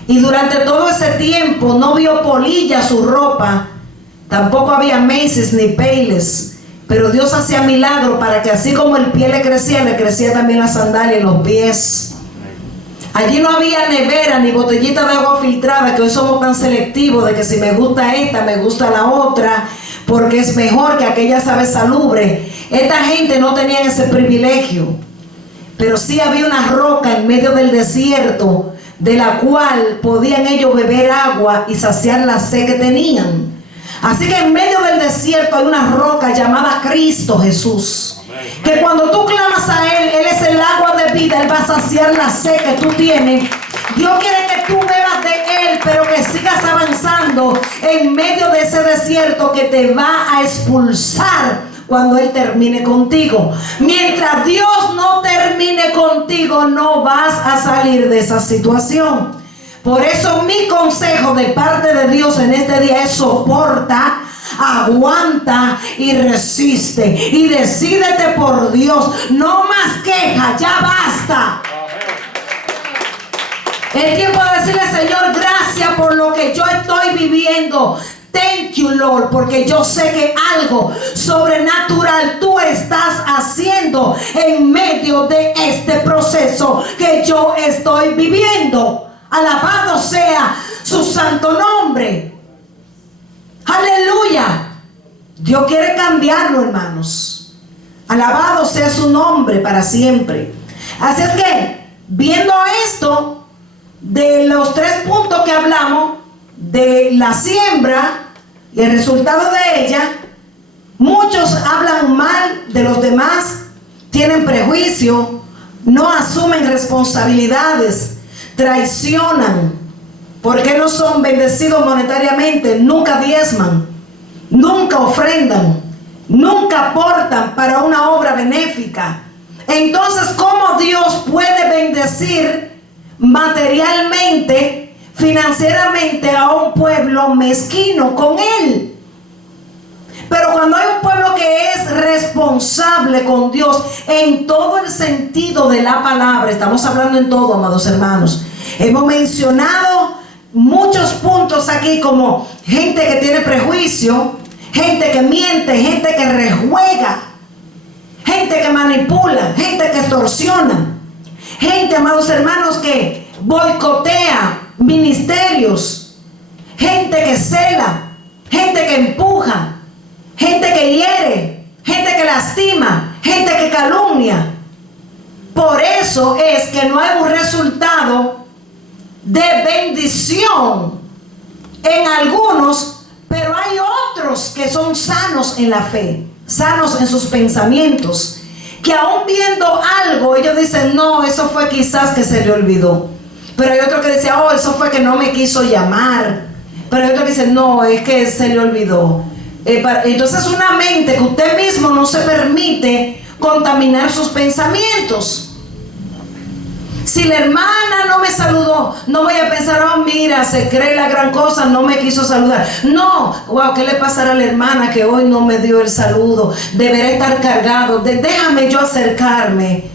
y durante todo ese tiempo no vio polilla su ropa. Tampoco había Macy's ni Payless. Pero Dios hacía milagro para que así como el pie le crecía también la sandalia en los pies. Allí no había nevera ni botellita de agua filtrada, que hoy somos tan selectivos de que si me gusta esta, me gusta la otra, porque es mejor que aquella sabe salubre. Esta gente no tenía ese privilegio, pero sí había una roca en medio del desierto, de la cual podían ellos beber agua y saciar la sed que tenían. Así que en medio del desierto hay una roca llamada Cristo Jesús, que cuando tú clamas a Él es el agua de vida. Él va a saciar la sed que tú tienes. Dios quiere que tú bebas de Él, pero que sigas avanzando en medio de ese desierto que te va a expulsar cuando Él termine contigo. Mientras Dios no termine contigo, no vas a salir de esa situación. Por eso mi consejo de parte de Dios en este día es: soporta, aguanta y resiste, y decídete por Dios. No más queja, ya basta. Es tiempo de decirle: Señor, gracias por lo que yo estoy viviendo. Thank you, Lord, porque yo sé que algo sobrenatural tú estás haciendo en medio de este proceso que yo estoy viviendo. Alabado sea su santo nombre. Aleluya. Dios quiere cambiarlo, hermanos. Alabado sea su nombre para siempre. Así es que, viendo esto, de los 3 puntos que hablamos, de la siembra y el resultado de ella, muchos hablan mal de los demás, tienen prejuicio, no asumen responsabilidades, traicionan. ¿Por qué no son bendecidos monetariamente? Nunca diezman, nunca ofrendan, nunca aportan para una obra benéfica. Entonces, ¿cómo Dios puede bendecir materialmente, financieramente a un pueblo mezquino con Él? Pero cuando hay un pueblo que es responsable con Dios en todo el sentido de la palabra, estamos hablando en todo, amados hermanos. Hemos mencionado muchos puntos aquí, como gente que tiene prejuicio, gente que miente, gente que rejuega, gente que manipula, gente que extorsiona, gente, amados hermanos, que boicotea ministerios, gente que cela, gente que empuja, gente que hiere, gente que lastima, gente que calumnia. Por eso es que no hay un resultado de bendición en algunos, pero hay otros que son sanos en la fe, sanos en sus pensamientos, que aún viendo algo, ellos dicen: no, eso fue quizás que se le olvidó. Pero hay otro que dice: oh, eso fue que no me quiso llamar. Pero hay otro que dice: no, es que se le olvidó. Entonces, una mente que usted mismo no se permite contaminar sus pensamientos. Si la hermana no me saludó, no voy a pensar: oh, mira, se cree la gran cosa, no me quiso saludar. No, wow, ¿qué le pasará a la hermana que hoy no me dio el saludo? Deberá estar cargado. Déjame yo acercarme.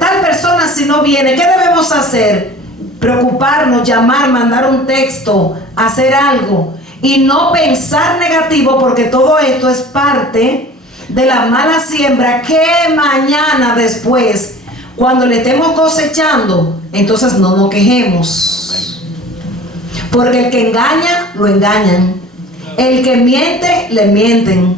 Tal persona si no viene, ¿qué debemos hacer? Preocuparnos, llamar, mandar un texto, hacer algo. Y no pensar negativo, porque todo esto es parte de la mala siembra que mañana después, cuando le estemos cosechando, entonces no nos quejemos. Porque el que engaña, lo engañan. El que miente, le mienten.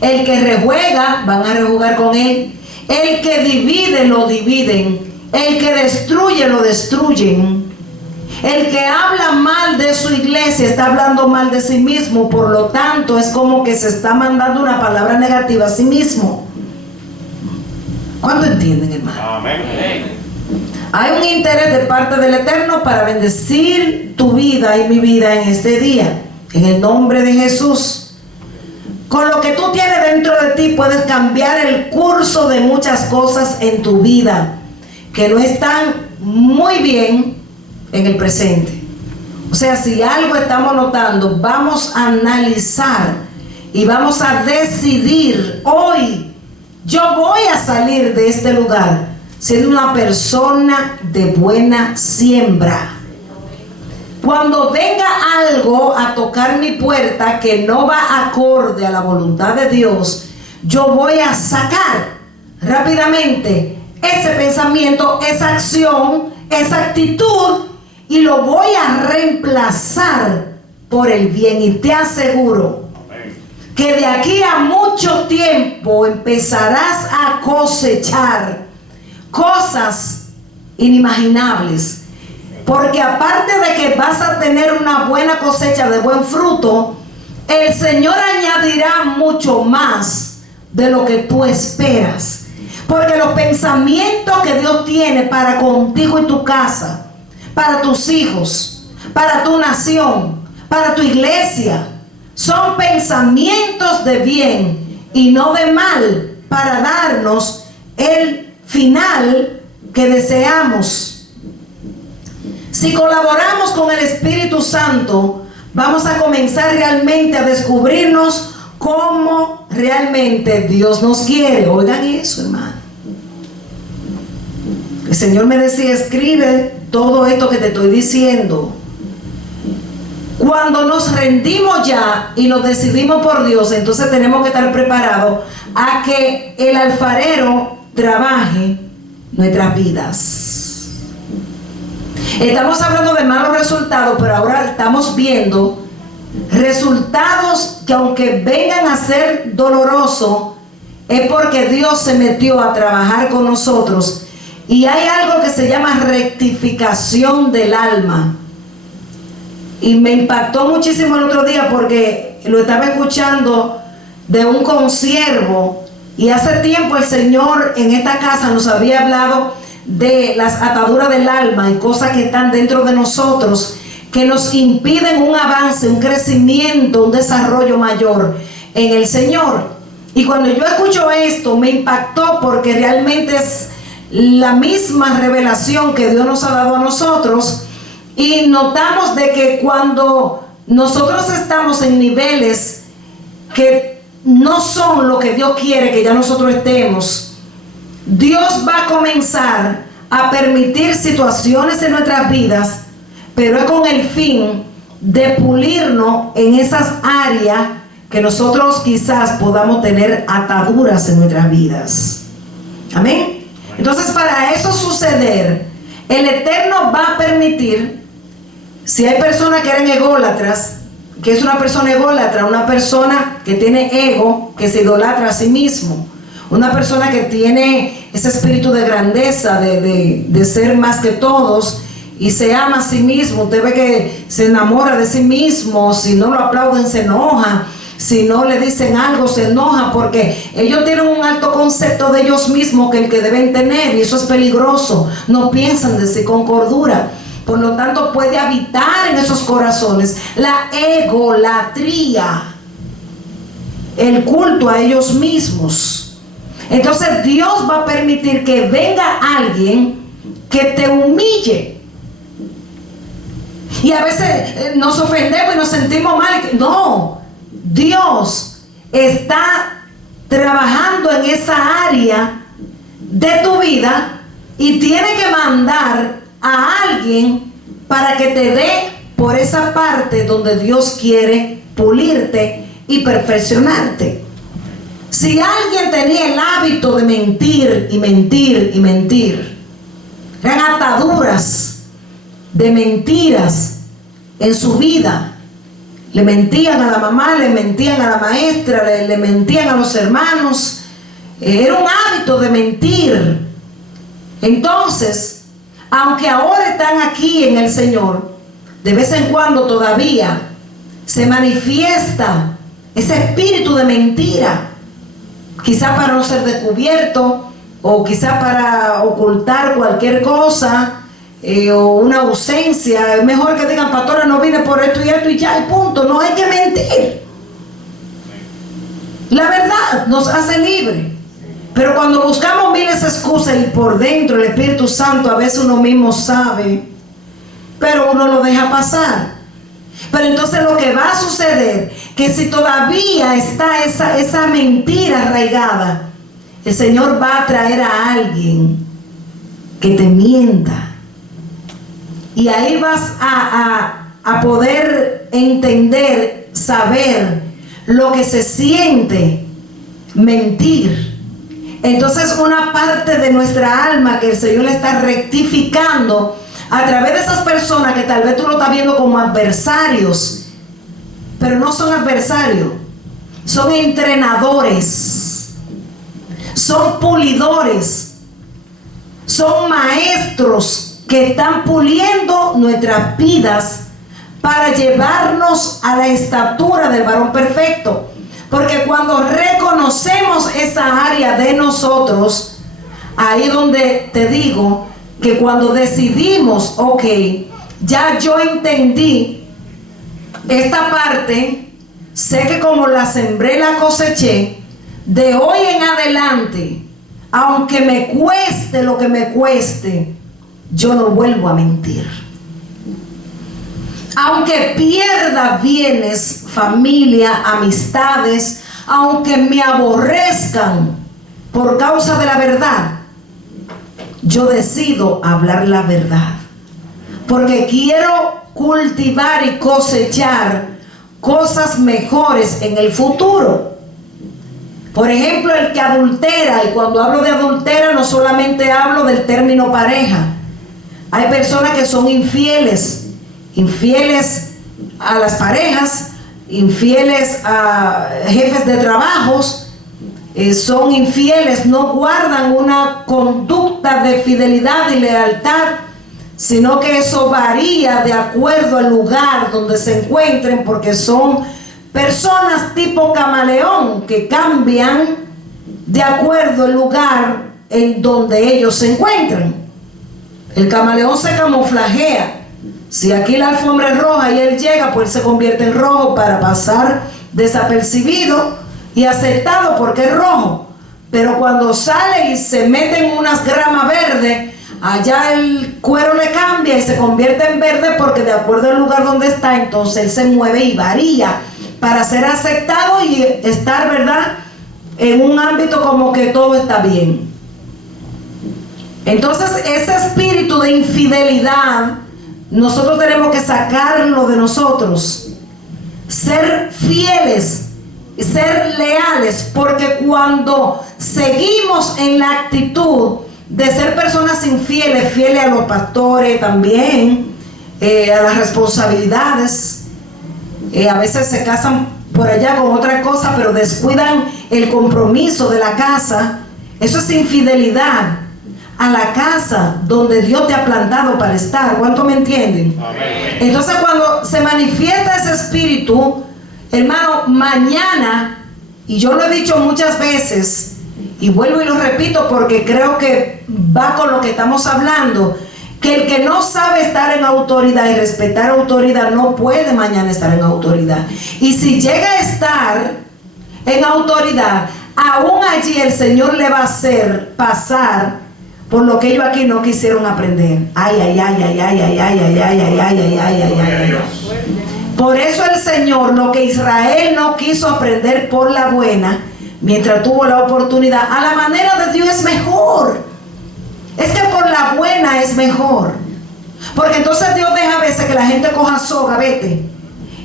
El que rejuega, van a rejugar con él. El que divide, lo dividen. El que destruye, lo destruyen. El que habla mal de su iglesia está hablando mal de sí mismo. Por lo tanto, es como que se está mandando una palabra negativa a sí mismo. ¿Cuánto entienden, hermano? Amén. Hay un interés de parte del Eterno para bendecir tu vida y mi vida en este día, en el nombre de Jesús. Con lo que tú tienes dentro de ti puedes cambiar el curso de muchas cosas en tu vida que no están muy bien en el presente. O sea, si algo estamos notando, vamos a analizar y vamos a decidir hoy: yo voy a salir de este lugar siendo una persona de buena siembra. Cuando venga algo a tocar mi puerta que no va acorde a la voluntad de Dios, yo voy a sacar rápidamente ese pensamiento, esa acción, esa actitud, y lo voy a reemplazar por el bien. Y te aseguro que de aquí a mucho tiempo empezarás a cosechar cosas inimaginables. Porque aparte de que vas a tener una buena cosecha de buen fruto, el Señor añadirá mucho más de lo que tú esperas. Porque los pensamientos que Dios tiene para contigo y tu casa, para tus hijos, para tu nación, para tu iglesia, son pensamientos de bien y no de mal, para darnos el final que deseamos. Si colaboramos con el Espíritu Santo, vamos a comenzar realmente a descubrirnos cómo realmente Dios nos quiere. Oigan eso, hermano. El Señor me decía: escribe todo esto que te estoy diciendo. Cuando nos rendimos ya y nos decidimos por Dios, entonces tenemos que estar preparados a que el alfarero trabaje nuestras vidas. Estamos hablando de malos resultados, pero ahora estamos viendo resultados que, aunque vengan a ser dolorosos, es porque Dios se metió a trabajar con nosotros. Y hay algo que se llama rectificación del alma. Y me impactó muchísimo el otro día porque lo estaba escuchando de un consiervo. Y hace tiempo el Señor en esta casa nos había hablado de las ataduras del alma y cosas que están dentro de nosotros que nos impiden un avance, un crecimiento, un desarrollo mayor en el Señor. Y cuando yo escucho esto me impactó, porque realmente es la misma revelación que Dios nos ha dado a nosotros. Y notamos de que cuando nosotros estamos en niveles que no son lo que Dios quiere que ya nosotros estemos, Dios va a comenzar a permitir situaciones en nuestras vidas, pero es con el fin de pulirnos en esas áreas que nosotros quizás podamos tener ataduras en nuestras vidas. Amén. Entonces, para eso suceder, el Eterno va a permitir, si hay personas que eran ególatras, que es una persona ególatra, una persona que tiene ego, que se idolatra a sí mismo, una persona que tiene ese espíritu de grandeza, de ser más que todos, y se ama a sí mismo. Usted ve que se enamora de sí mismo. Si no lo aplauden, se enoja. Si no le dicen algo, se enoja, porque ellos tienen un alto concepto de ellos mismos que el que deben tener, y eso es peligroso. No piensan de sí con cordura. Por lo tanto, puede habitar en esos corazones la egolatría, el culto a ellos mismos. Entonces Dios va a permitir que venga alguien que te humille. Y a veces nos ofendemos y nos sentimos mal. No, Dios está trabajando en esa área de tu vida y tiene que mandar a alguien para que te dé por esa parte donde Dios quiere pulirte y perfeccionarte. Si alguien tenía el hábito de mentir y mentir y mentir, eran ataduras de mentiras en su vida. Le mentían a la mamá, le mentían a la maestra, le mentían a los hermanos. Era un hábito de mentir. Entonces, aunque ahora están aquí en el Señor, de vez en cuando todavía se manifiesta ese espíritu de mentira. Quizá para no ser descubierto, o quizá para ocultar cualquier cosa, o una ausencia. Es mejor que digan: pastora, no vine por esto y ya, y punto. No hay que mentir. La verdad nos hace libre. Pero cuando buscamos miles de excusas y por dentro el Espíritu Santo a veces uno mismo sabe, pero uno lo deja pasar. Pero entonces lo que va a suceder, que si todavía está esa mentira arraigada, el Señor va a traer a alguien que te mienta. Y ahí vas a poder entender, saber lo que se siente mentir. Entonces una parte de nuestra alma que el Señor le está rectificando a través de esas personas que tal vez tú lo estás viendo como adversarios, pero no son adversarios, son entrenadores, son pulidores, son maestros que están puliendo nuestras vidas para llevarnos a la estatura del varón perfecto. Porque cuando reconocemos esa área de nosotros, ahí donde te digo que cuando decidimos, ok, ya yo entendí esta parte, sé que como la sembré, la coseché, de hoy en adelante, aunque me cueste lo que me cueste, yo no vuelvo a mentir. Aunque pierda bienes, familia, amistades, aunque me aborrezcan por causa de la verdad, yo decido hablar la verdad. Porque quiero cultivar y cosechar cosas mejores en el futuro. Por ejemplo, el que adultera, y cuando hablo de adultera no solamente hablo del término pareja. Hay personas que son infieles a las parejas, infieles a jefes de trabajos, son infieles, no guardan una conducta de fidelidad y lealtad, sino que eso varía de acuerdo al lugar donde se encuentren, porque son personas tipo camaleón que cambian de acuerdo al lugar en donde ellos se encuentran. El camaleón se camuflajea. Si aquí la alfombra es roja y él llega, pues se convierte en rojo para pasar desapercibido y aceptado porque es rojo. Pero cuando sale y se mete en unas gramas verdes, allá el cuero le cambia y se convierte en verde, porque de acuerdo al lugar donde está, entonces él se mueve y varía para ser aceptado y estar, ¿verdad?, en un ámbito como que todo está bien. Entonces ese espíritu de infidelidad nosotros tenemos que sacarlo de nosotros, ser fieles y ser leales, porque cuando seguimos en la actitud de ser personas infieles, fieles a los pastores también, a las responsabilidades, a veces se casan por allá con otra cosa, pero descuidan el compromiso de la casa. Eso es infidelidad a la casa donde Dios te ha plantado para estar. ¿Cuánto me entienden? Amén. Entonces cuando se manifiesta ese espíritu, hermano, mañana, y yo lo he dicho muchas veces y vuelvo y lo repito porque creo que va con lo que estamos hablando, que el que no sabe estar en autoridad y respetar autoridad no puede mañana estar en autoridad. Y si llega a estar en autoridad, aún allí el Señor le va a hacer pasar por lo que ellos aquí no quisieron aprender. Ay, ay, ay, ay, ay, ay, ay, ay, ay, ay, ay, ay, ay, ay. Por eso el Señor, lo que Israel no quiso aprender por la buena, mientras tuvo la oportunidad, a la manera de Dios es mejor. Es que por la buena es mejor. Porque entonces Dios deja a veces que la gente coja soga, vete,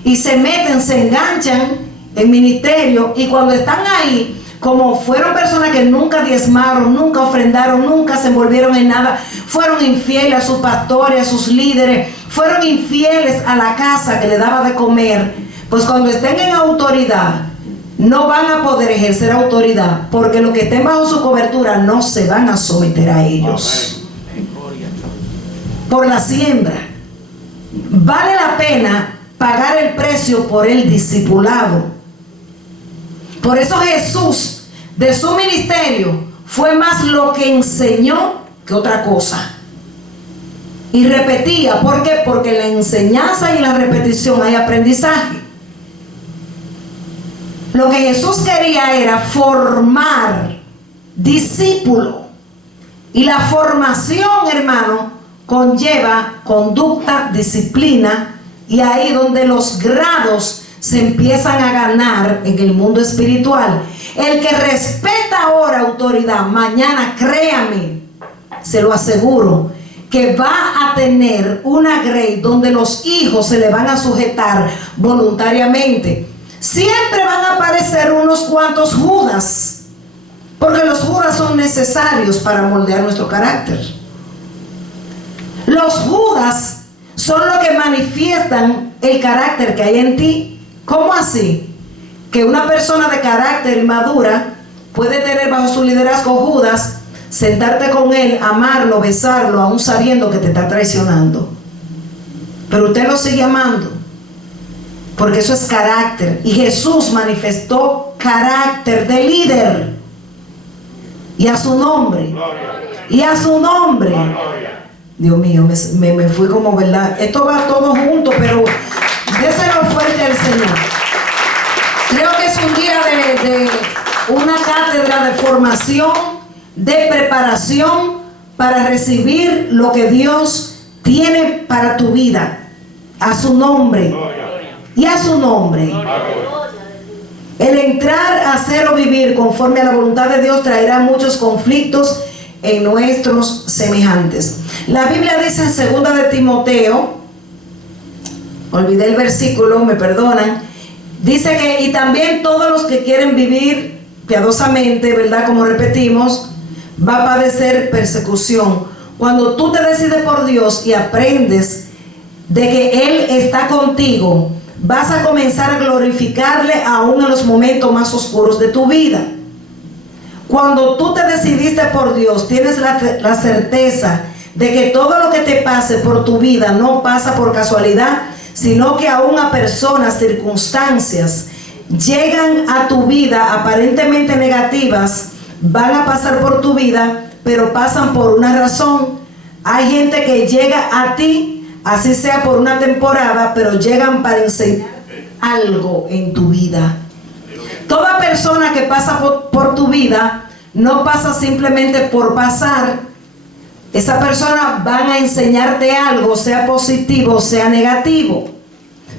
y se meten, se enganchan en ministerio, y cuando están ahí, como fueron personas que nunca diezmaron, nunca ofrendaron, nunca se envolvieron en nada, fueron infieles a sus pastores, a sus líderes, fueron infieles a la casa que le daba de comer, pues cuando estén en autoridad no van a poder ejercer autoridad, porque los que estén bajo su cobertura no se van a someter a ellos. Por la siembra vale la pena pagar el precio por el discipulado. Por eso Jesús, de su ministerio, fue más lo que enseñó que otra cosa. Y repetía. ¿Por qué? Porque en la enseñanza y la repetición hay aprendizaje. Lo que Jesús quería era formar discípulos. Y la formación, hermano, conlleva conducta, disciplina, y ahí donde los grados se empiezan a ganar en el mundo espiritual. El que respeta ahora autoridad, mañana, créame, se lo aseguro, que va a tener una grade donde los hijos se le van a sujetar voluntariamente. Siempre van a aparecer unos cuantos Judas, porque los Judas son necesarios para moldear nuestro carácter. Los Judas son los que manifiestan el carácter que hay en ti. ¿Cómo así? Que una persona de carácter madura puede tener bajo su liderazgo Judas, sentarte con él, amarlo, besarlo, aún sabiendo que te está traicionando. Pero usted lo sigue amando, porque eso es carácter. Y Jesús manifestó carácter de líder. Y a su nombre. Y a su nombre. Dios mío, me fui como, ¿verdad? Esto va todo junto, pero déselo fuerte al Señor. Creo que es un día de una cátedra de formación, de preparación para recibir lo que Dios tiene para tu vida. A su nombre. Y a su nombre. El entrar, hacer o vivir conforme a la voluntad de Dios traerá muchos conflictos en nuestros semejantes. La Biblia dice en 2 de Timoteo, olvidé el versículo, me perdonan, dice que y también todos los que quieren vivir piadosamente, ¿verdad? Como repetimos, va a padecer persecución. Cuando tú te decides por Dios y aprendes de que Él está contigo, vas a comenzar a glorificarle aún en los momentos más oscuros de tu vida. Cuando tú te decidiste por Dios, tienes la certeza de que todo lo que te pase por tu vida no pasa por casualidad, sino que aún a personas, circunstancias, llegan a tu vida aparentemente negativas, van a pasar por tu vida, pero pasan por una razón. Hay gente que llega a ti, así sea por una temporada, pero llegan para enseñar algo en tu vida. Toda persona que pasa por tu vida no pasa simplemente por pasar. Esa persona van a enseñarte algo, sea positivo, sea negativo.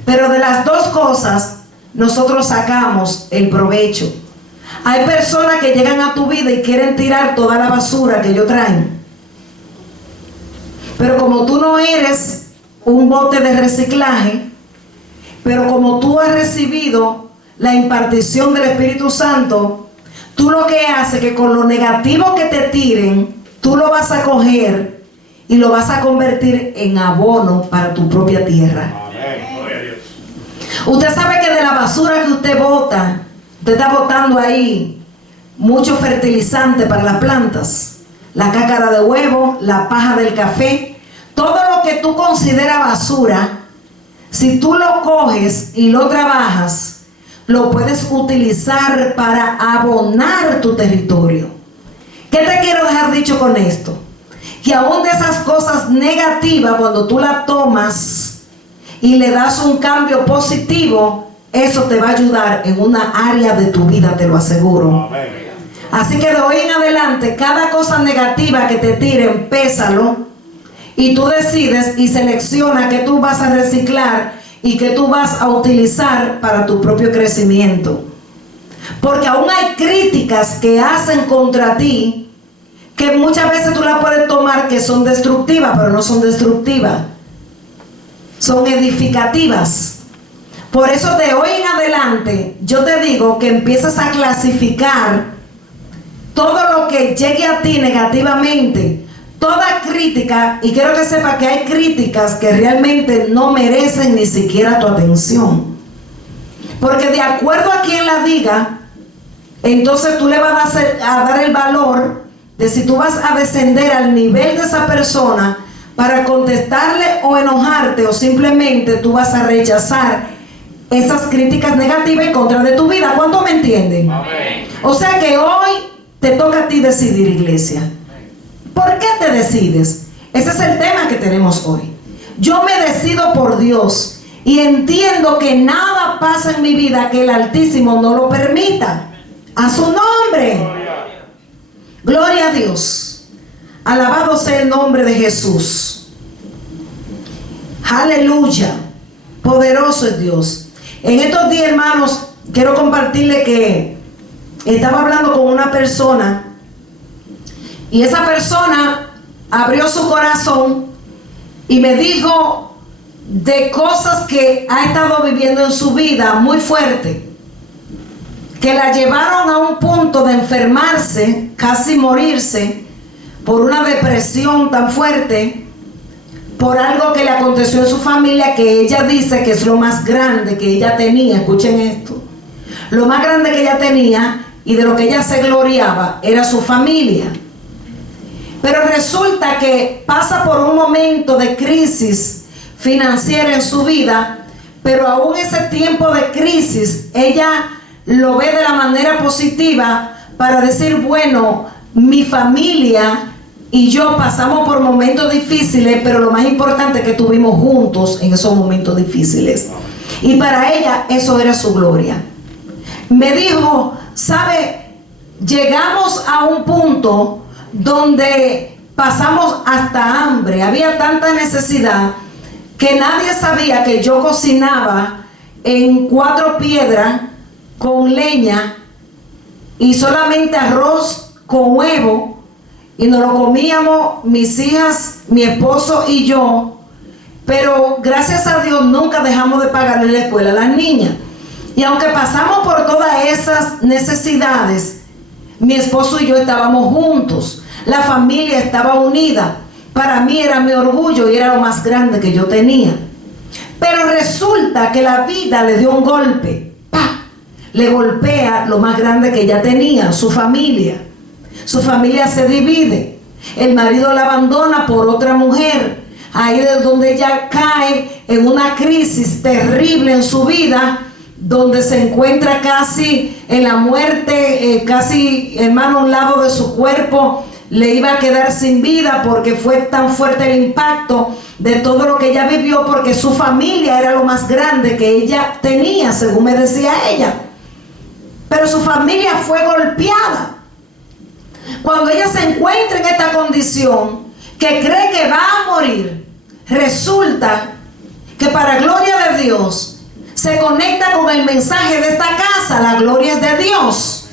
Pero de las dos cosas, nosotros sacamos el provecho. Hay personas que llegan a tu vida y quieren tirar toda la basura que ellos traen. Pero como tú no eres un bote de reciclaje, pero como tú has recibido la impartición del Espíritu Santo, tú lo que haces es que con lo negativo que te tiren, tú lo vas a coger y lo vas a convertir en abono para tu propia tierra. Amén. Usted sabe que de la basura que usted bota, usted está botando ahí mucho fertilizante para las plantas, la cáscara de huevo, la paja del café, todo lo que tú consideras basura, si tú lo coges y lo trabajas, lo puedes utilizar para abonar tu territorio. ¿Qué te quiero dejar dicho con esto? Que aún de esas cosas negativas, cuando tú las tomas y le das un cambio positivo, eso te va a ayudar en una área de tu vida, te lo aseguro. Amén. Así que de hoy en adelante, cada cosa negativa que te tiren, pésalo, y tú decides y selecciona qué tú vas a reciclar y qué tú vas a utilizar para tu propio crecimiento. Porque aún hay críticas que hacen contra ti, que muchas veces tú las puedes tomar que son destructivas, pero no son destructivas, son edificativas. Por eso de hoy en adelante yo te digo que empieces a clasificar todo lo que llegue a ti negativamente, toda crítica, y quiero que sepa que hay críticas que realmente no merecen ni siquiera tu atención, porque de acuerdo a quien la diga, entonces tú le vas a dar el valor de si tú vas a descender al nivel de esa persona para contestarle o enojarte, o simplemente tú vas a rechazar esas críticas negativas en contra de tu vida. ¿Cuánto me entienden? Amén. O sea que hoy te toca a ti decidir, iglesia. ¿Por qué te decides? Ese es el tema que tenemos hoy. Yo me decido por Dios Y entiendo que nada pasa en mi vida que el Altísimo no lo permita. A su nombre. Gloria a Dios. Alabado sea el nombre de Jesús. Aleluya. Poderoso es Dios. En estos días, hermanos, quiero compartirle que estaba hablando con una persona y esa persona abrió su corazón y me dijo de cosas que ha estado viviendo en su vida muy fuerte, que la llevaron a un punto de enfermarse, casi morirse, por una depresión tan fuerte, por algo que le aconteció en su familia, que ella dice que es lo más grande que ella tenía. Escuchen esto. Lo más grande que ella tenía y de lo que ella se gloriaba era su familia. Pero resulta que pasa por un momento de crisis financiera en su vida, pero aún ese tiempo de crisis ella lo ve de la manera positiva para decir, bueno, mi familia y yo pasamos por momentos difíciles, pero lo más importante es que estuvimos juntos en esos momentos difíciles. Y para ella eso era su gloria. Me dijo, ¿sabe? Llegamos a un punto donde pasamos hasta hambre. Había tanta necesidad que nadie sabía que yo cocinaba en 4 piedras con leña y solamente arroz con huevo. Y nos lo comíamos mis hijas, mi esposo y yo. Pero gracias a Dios nunca dejamos de pagarle la escuela a las niñas. Y aunque pasamos por todas esas necesidades, mi esposo y yo estábamos juntos. La familia estaba unida. Para mí era mi orgullo y era lo más grande que yo tenía. Pero resulta que la vida le dio un golpe. ¡Pah! Le golpea lo más grande que ella tenía, su familia. Su familia se divide. El marido la abandona por otra mujer. Ahí es donde ella cae en una crisis terrible en su vida, donde se encuentra casi en la muerte, casi, hermano, a un lado de su cuerpo le iba a quedar sin vida, porque fue tan fuerte el impacto de todo lo que ella vivió, porque su familia era lo más grande que ella tenía, según me decía ella. Pero su familia fue golpeada. Cuando ella se encuentra en esta condición, que cree que va a morir, resulta que para gloria de Dios se conecta con el mensaje de esta casa. La gloria es de Dios.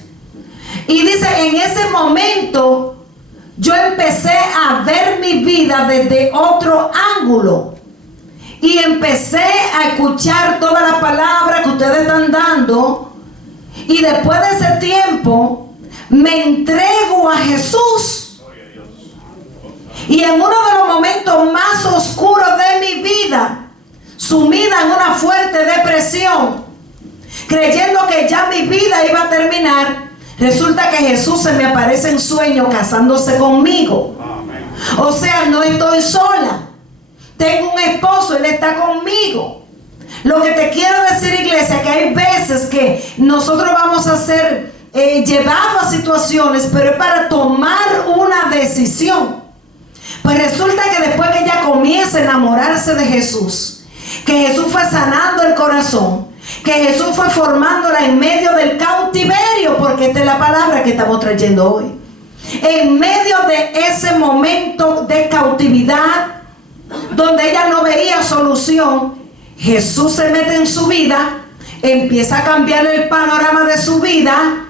Y dice, en ese momento yo empecé a ver mi vida desde otro ángulo y empecé a escuchar toda la palabra que ustedes están dando, y después de ese tiempo me entrego a Jesús. Y en uno de los momentos más oscuros de mi vida, sumida en una fuerte depresión, creyendo que ya mi vida iba a terminar, resulta que Jesús se me aparece en sueño casándose conmigo. O sea, no estoy sola. Tengo un esposo, Él está conmigo. Lo que te quiero decir, iglesia, que hay veces que nosotros vamos a ser llevados a situaciones, pero es para tomar una decisión. Pues resulta que después que ella comienza a enamorarse de Jesús, que Jesús fue sanando el corazón, que Jesús fue formándola en medio del cautiverio, porque esta es la palabra que estamos trayendo hoy. En medio de ese momento de cautividad, donde ella no veía solución, Jesús se mete en su vida, empieza a cambiar el panorama de su vida.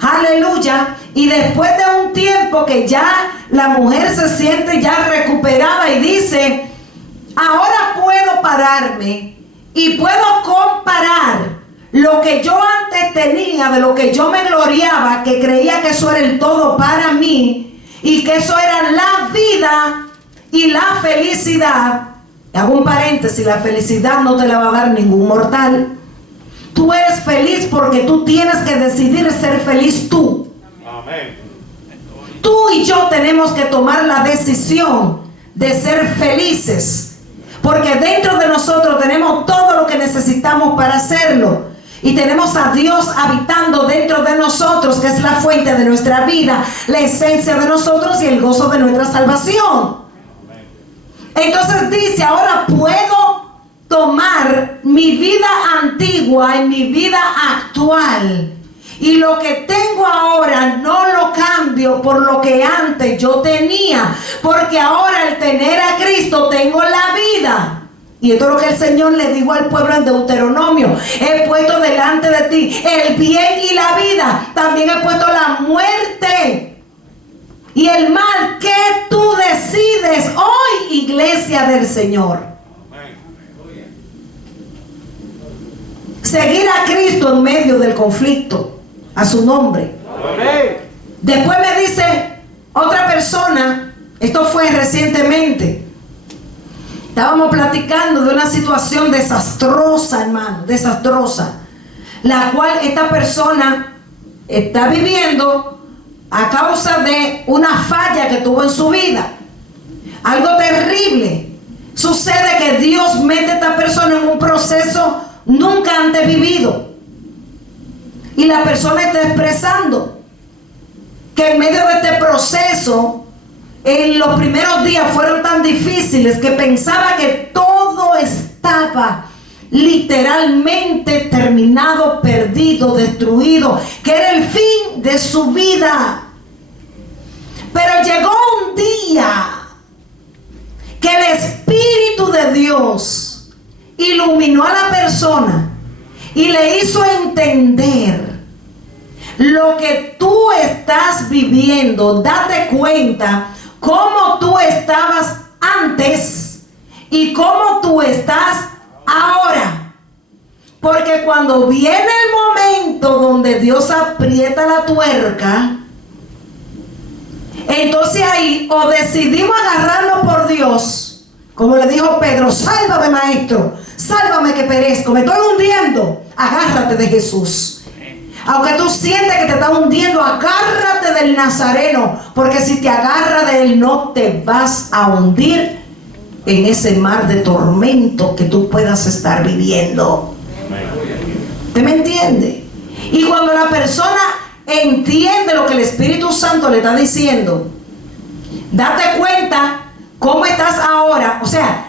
Aleluya. Y después de un tiempo que ya la mujer se siente ya recuperada y dice, ahora puedo pararme y puedo comparar lo que yo antes tenía, de lo que yo me gloriaba, que creía que eso era el todo para mí y que eso era la vida y la felicidad. Hago un paréntesis, la felicidad no te la va a dar ningún mortal. Tú eres feliz porque tú tienes que decidir ser feliz tú. Amén. Tú y yo tenemos que tomar la decisión de ser felices, porque dentro de nosotros tenemos todo lo que necesitamos para hacerlo, y tenemos a Dios habitando dentro de nosotros, que es la fuente de nuestra vida, la esencia de nosotros y el gozo de nuestra salvación. Entonces dice, ahora puedo tomar mi vida antigua y mi vida actual, y lo que tengo ahora no lo cambio por lo que antes yo tenía, porque ahora al tener a Cristo tengo la vida. Y esto es lo que el Señor le dijo al pueblo en Deuteronomio: he puesto delante de ti el bien y la vida, también he puesto la muerte y el mal. ¿Qué tú decides hoy, iglesia del Señor? Seguir a Cristo en medio del conflicto, a su nombre. Después me dice otra persona, esto fue recientemente, estábamos platicando de una situación desastrosa, hermano, desastrosa, la cual esta persona está viviendo a causa de una falla que tuvo en su vida. Algo terrible. Sucede que Dios mete a esta persona en un proceso nunca antes vivido, y la persona está expresando que en medio de este proceso, en los primeros días fueron tan difíciles que pensaba que todo estaba literalmente terminado, perdido, destruido, que era el fin de su vida. Pero llegó un día que el Espíritu de Dios iluminó a la persona y le hizo entender: lo que tú estás viviendo, date cuenta cómo tú estabas antes y cómo tú estás ahora. Porque cuando viene el momento donde Dios aprieta la tuerca, entonces ahí o decidimos agarrarlo por Dios, como le dijo Pedro: sálvame, maestro, sálvame que perezco, me estoy hundiendo. Agárrate de Jesús. Aunque tú sientes que te estás hundiendo, agárrate del Nazareno, porque si te agarras de él no te vas a hundir en ese mar de tormento que tú puedas estar viviendo. ¿Usted me entiende? Y cuando la persona entiende lo que el Espíritu Santo le está diciendo, date cuenta cómo estás ahora. O sea,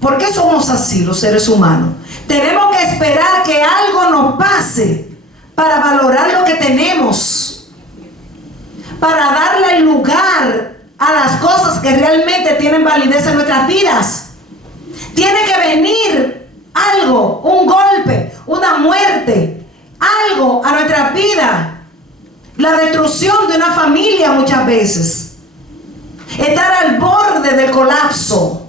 ¿por qué somos así los seres humanos? Tenemos que esperar que algo nos pase para valorar lo que tenemos, para darle lugar a las cosas que realmente tienen validez en nuestras vidas. Tiene que venir algo, un golpe, una muerte, algo a nuestra vida, la destrucción de una familia muchas veces, estar al borde del colapso,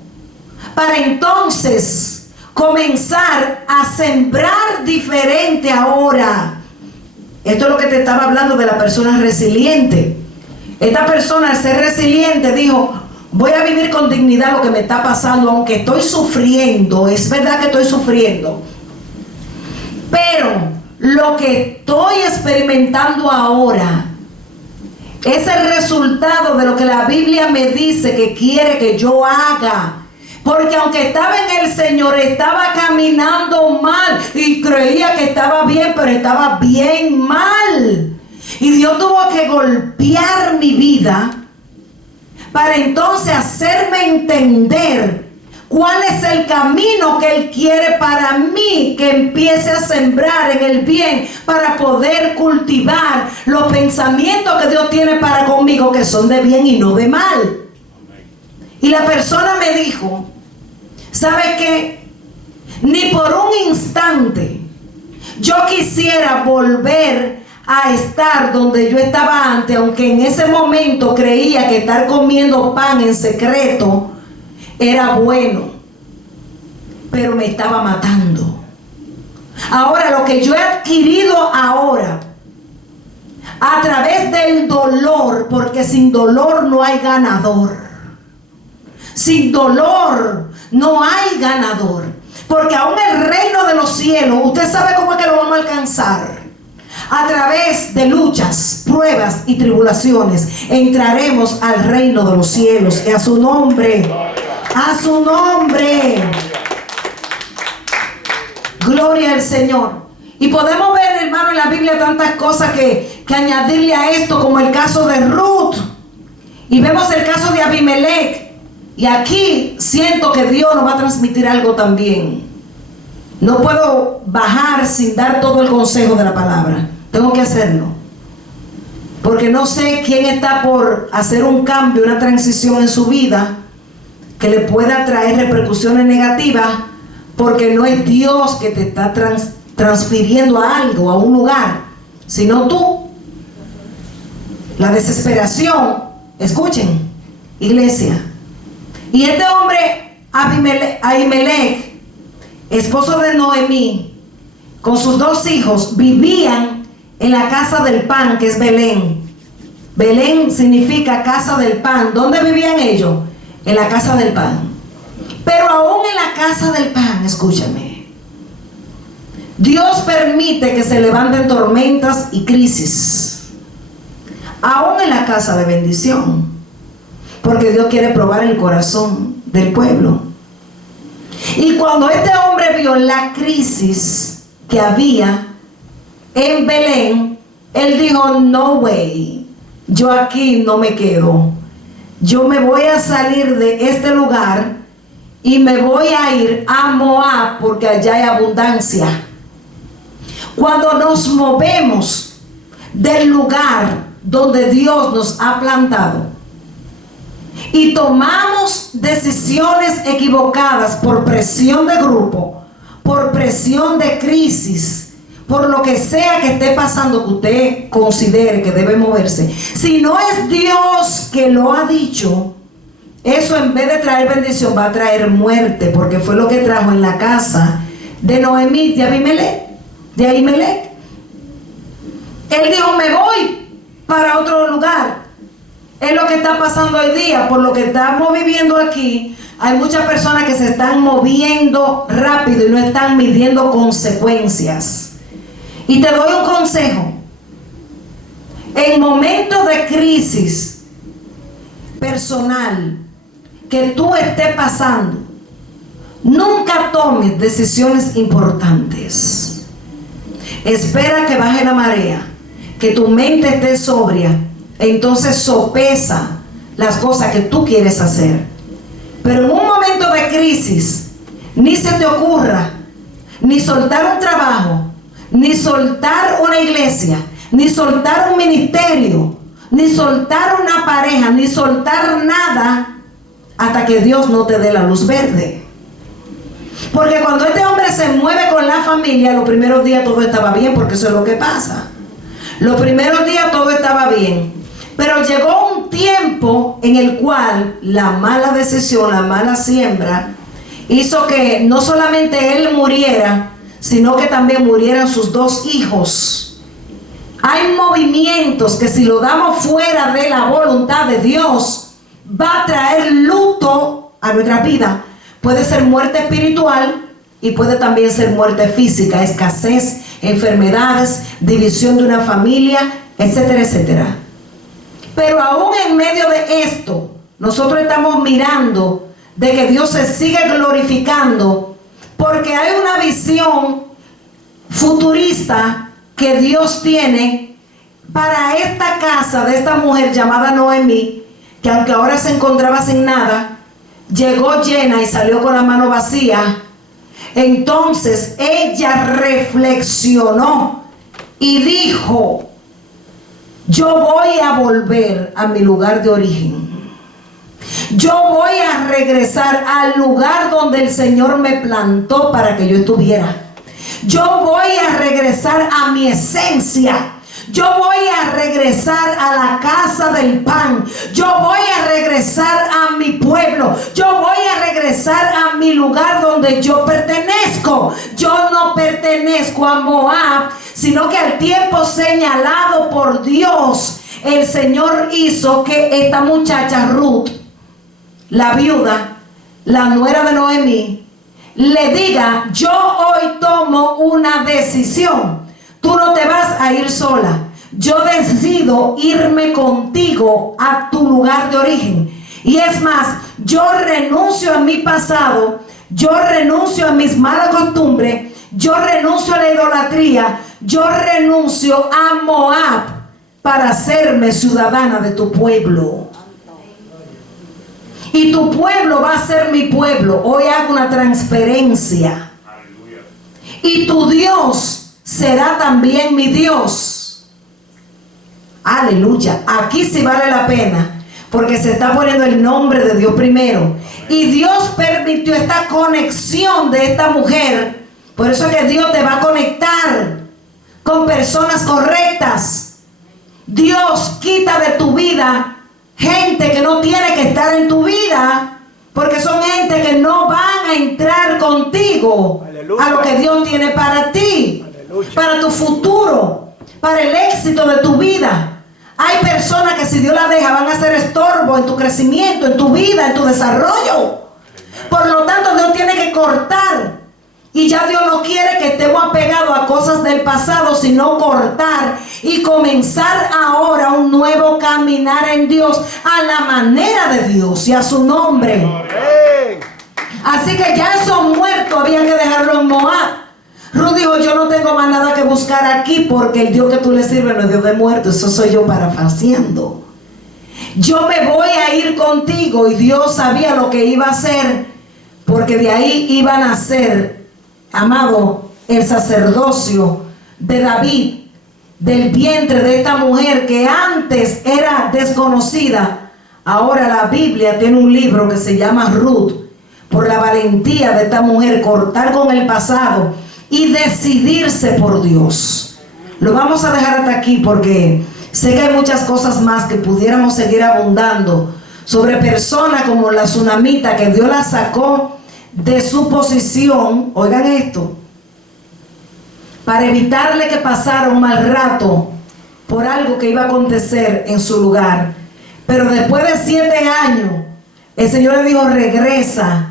para entonces comenzar a sembrar diferente ahora. Esto es lo que te estaba hablando de la persona resiliente. Esta persona, al ser resiliente, dijo: voy a vivir con dignidad lo que me está pasando, aunque estoy sufriendo. Es verdad que estoy sufriendo, pero lo que estoy experimentando ahora es el resultado de lo que la Biblia me dice que quiere que yo haga. Porque aunque estaba en el Señor, estaba caminando mal y creía que estaba bien, pero estaba bien mal. Y Dios tuvo que golpear mi vida para entonces hacerme entender cuál es el camino que Él quiere para mí, que empiece a sembrar en el bien para poder cultivar los pensamientos que Dios tiene para conmigo, que son de bien y no de mal. Y la persona me dijo: ¿sabe qué? Ni por un instante yo quisiera volver a estar donde yo estaba antes, aunque en ese momento creía que estar comiendo pan en secreto era bueno, pero me estaba matando. Ahora, lo que yo he adquirido ahora, a través del dolor, porque sin dolor no hay ganador. Sin dolor no hay ganador. Porque aún el reino de los cielos, usted sabe cómo es que lo vamos a alcanzar. A través de luchas, pruebas y tribulaciones entraremos al reino de los cielos. Y a su nombre, a su nombre. Gloria al Señor. Y podemos ver, hermano, en la Biblia tantas cosas que añadirle a esto, como el caso de Ruth. Y vemos el caso de Abimelech, Y aquí siento que Dios nos va a transmitir algo también. No puedo bajar sin dar todo el consejo de la palabra. Tengo que hacerlo. Porque no sé quién está por hacer un cambio, una transición en su vida que le pueda traer repercusiones negativas, porque no es Dios que te está transfiriendo a algo, a un lugar, sino tú. La desesperación, escuchen, iglesia. Y este hombre, Abimelech, esposo de Noemí, con sus 2 hijos, vivían en la casa del pan, que es Belén. Belén significa casa del pan. ¿Dónde vivían ellos? En la casa del pan. Pero aún en la casa del pan, escúchame, Dios permite que se levanten tormentas y crisis, aún en la casa de bendición, porque Dios quiere probar el corazón del pueblo. Y cuando este hombre vio la crisis que había en Belén, él dijo: no way, yo aquí no me quedo, yo me voy a salir de este lugar y me voy a ir a Moab, porque allá hay abundancia. Cuando nos movemos del lugar donde Dios nos ha plantado y tomamos decisiones equivocadas por presión de grupo, por presión de crisis, por lo que sea que esté pasando que usted considere que debe moverse, si no es Dios que lo ha dicho, eso en vez de traer bendición va a traer muerte, porque fue lo que trajo en la casa de Noemí, de Abimelech. Él dijo: me voy para otro lugar. Es lo que está pasando hoy día. Por lo que estamos viviendo aquí, hay muchas personas que se están moviendo rápido y no están midiendo consecuencias. Y te doy un consejo: en momentos de crisis personal que tú estés pasando, nunca tomes decisiones importantes. Espera que baje la marea, que tu mente esté sobria, entonces sopesa las cosas que tú quieres hacer. Pero en un momento de crisis, ni se te ocurra ni soltar un trabajo, ni soltar una iglesia, ni soltar un ministerio, ni soltar una pareja, ni soltar nada hasta que Dios no te dé la luz verde. Porque cuando este hombre se mueve con la familia, los primeros días todo estaba bien, porque eso es lo que pasa. Los primeros días todo estaba bien, pero llegó un tiempo en el cual la mala decisión, la mala siembra, hizo que no solamente él muriera, sino que también murieran sus 2 hijos. Hay movimientos que si lo damos fuera de la voluntad de Dios, va a traer luto a nuestra vida. Puede ser muerte espiritual y puede también ser muerte física, escasez, enfermedades, división de una familia, etcétera, etcétera. Pero aún en medio de esto, nosotros estamos mirando de que Dios se sigue glorificando, porque hay una visión futurista que Dios tiene para esta casa de esta mujer llamada Noemí, que aunque ahora se encontraba sin nada, llegó llena y salió con la mano vacía. Entonces ella reflexionó y dijo: yo voy a volver a mi lugar de origen. Yo voy a regresar al lugar donde el Señor me plantó para que yo estuviera. Yo voy a regresar a mi esencia. Yo voy a regresar a la casa del pan. Yo voy a regresar a mi pueblo. Yo voy a regresar a mi lugar donde yo pertenezco. Yo no pertenezco a Moab, sino que al tiempo señalado por Dios, el Señor hizo que esta muchacha Ruth, la viuda, la nuera de Noemí, le diga: yo hoy tomo una decisión. Tú no te vas a ir sola. Yo decido irme contigo a tu lugar de origen. Y es más, yo renuncio a mi pasado, yo renuncio a mis malas costumbres, yo renuncio a la idolatría, yo renuncio a Moab para hacerme ciudadana de tu pueblo. y tu pueblo va a ser mi pueblo. Hoy hago una transferencia. Y tu Dios será también mi Dios. Aleluya. Aquí sí vale la pena, porque se está poniendo el nombre de Dios primero. Y Dios permitió esta conexión de esta mujer. Por eso es que Dios te va a conectar con personas correctas. Dios quita de tu vida gente que no tiene que estar en tu vida, porque son gente que no van a entrar contigo. Aleluya. A lo que Dios tiene para ti. Aleluya. Para tu futuro, para el éxito de tu vida. Hay personas que si Dios las deja van a ser estorbo en tu crecimiento, en tu vida, en tu desarrollo. Por lo tanto, Dios tiene que cortar. Y ya Dios no quiere que estemos apegados a cosas del pasado, sino cortar y comenzar ahora un nuevo caminar en Dios, a la manera de Dios y a su nombre. Así que ya esos muertos había que dejarlo en Moab. Ruth dijo: yo no tengo más nada que buscar aquí, porque el Dios que tú le sirves no es Dios de muertos. Eso soy yo parafraseando. Yo me voy a ir contigo. Y Dios sabía lo que iba a hacer, porque de ahí iban a nacer, amado, el sacerdocio de David, del vientre de esta mujer que antes era desconocida. Ahora la Biblia tiene un libro que se llama Ruth, por la valentía de esta mujer, cortar con el pasado y decidirse por Dios. Lo vamos a dejar hasta aquí, porque sé que hay muchas cosas más que pudiéramos seguir abundando sobre personas como la tsunamita, que Dios la sacó de su posición, oigan esto, para evitarle que pasara un mal rato por algo que iba a acontecer en su lugar. Pero después de 7 años, el Señor le dijo: regresa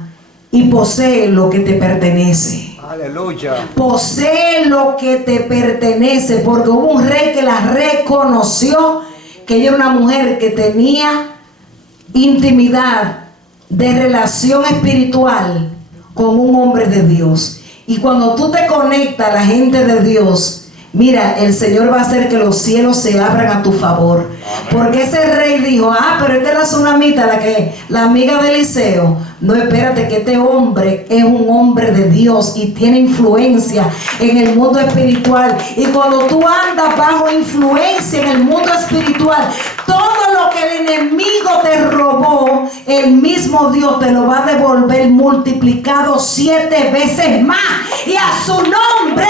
y posee lo que te pertenece. Aleluya. Posee lo que te pertenece, porque hubo un rey que la reconoció, que ella era una mujer que tenía intimidad de relación espiritual con un hombre de Dios. Y cuando tú te conectas a la gente de Dios, mira, el Señor va a hacer que los cielos se abran a tu favor. Porque ese rey dijo: pero esta es la tsunamita, la amiga de Eliseo. No, espérate, que este hombre es un hombre de Dios y tiene influencia en el mundo espiritual. Y cuando tú andas bajo influencia en el mundo espiritual, todo lo que el enemigo te robó, el mismo Dios te lo va a devolver multiplicado 7 veces más. Y a su nombre.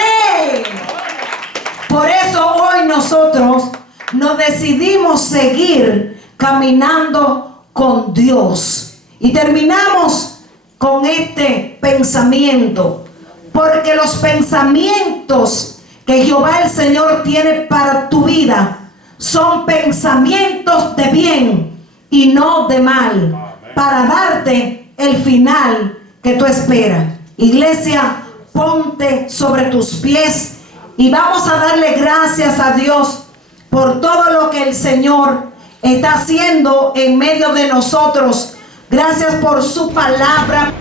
Por eso hoy nosotros nos decidimos seguir caminando con Dios. Y terminamos con este pensamiento, porque los pensamientos que Jehová el Señor tiene para tu vida son pensamientos de bien y no de mal, para darte el final que tú esperas. Iglesia, ponte sobre tus pies y vamos a darle gracias a Dios por todo lo que el Señor está haciendo en medio de nosotros. Gracias por su palabra.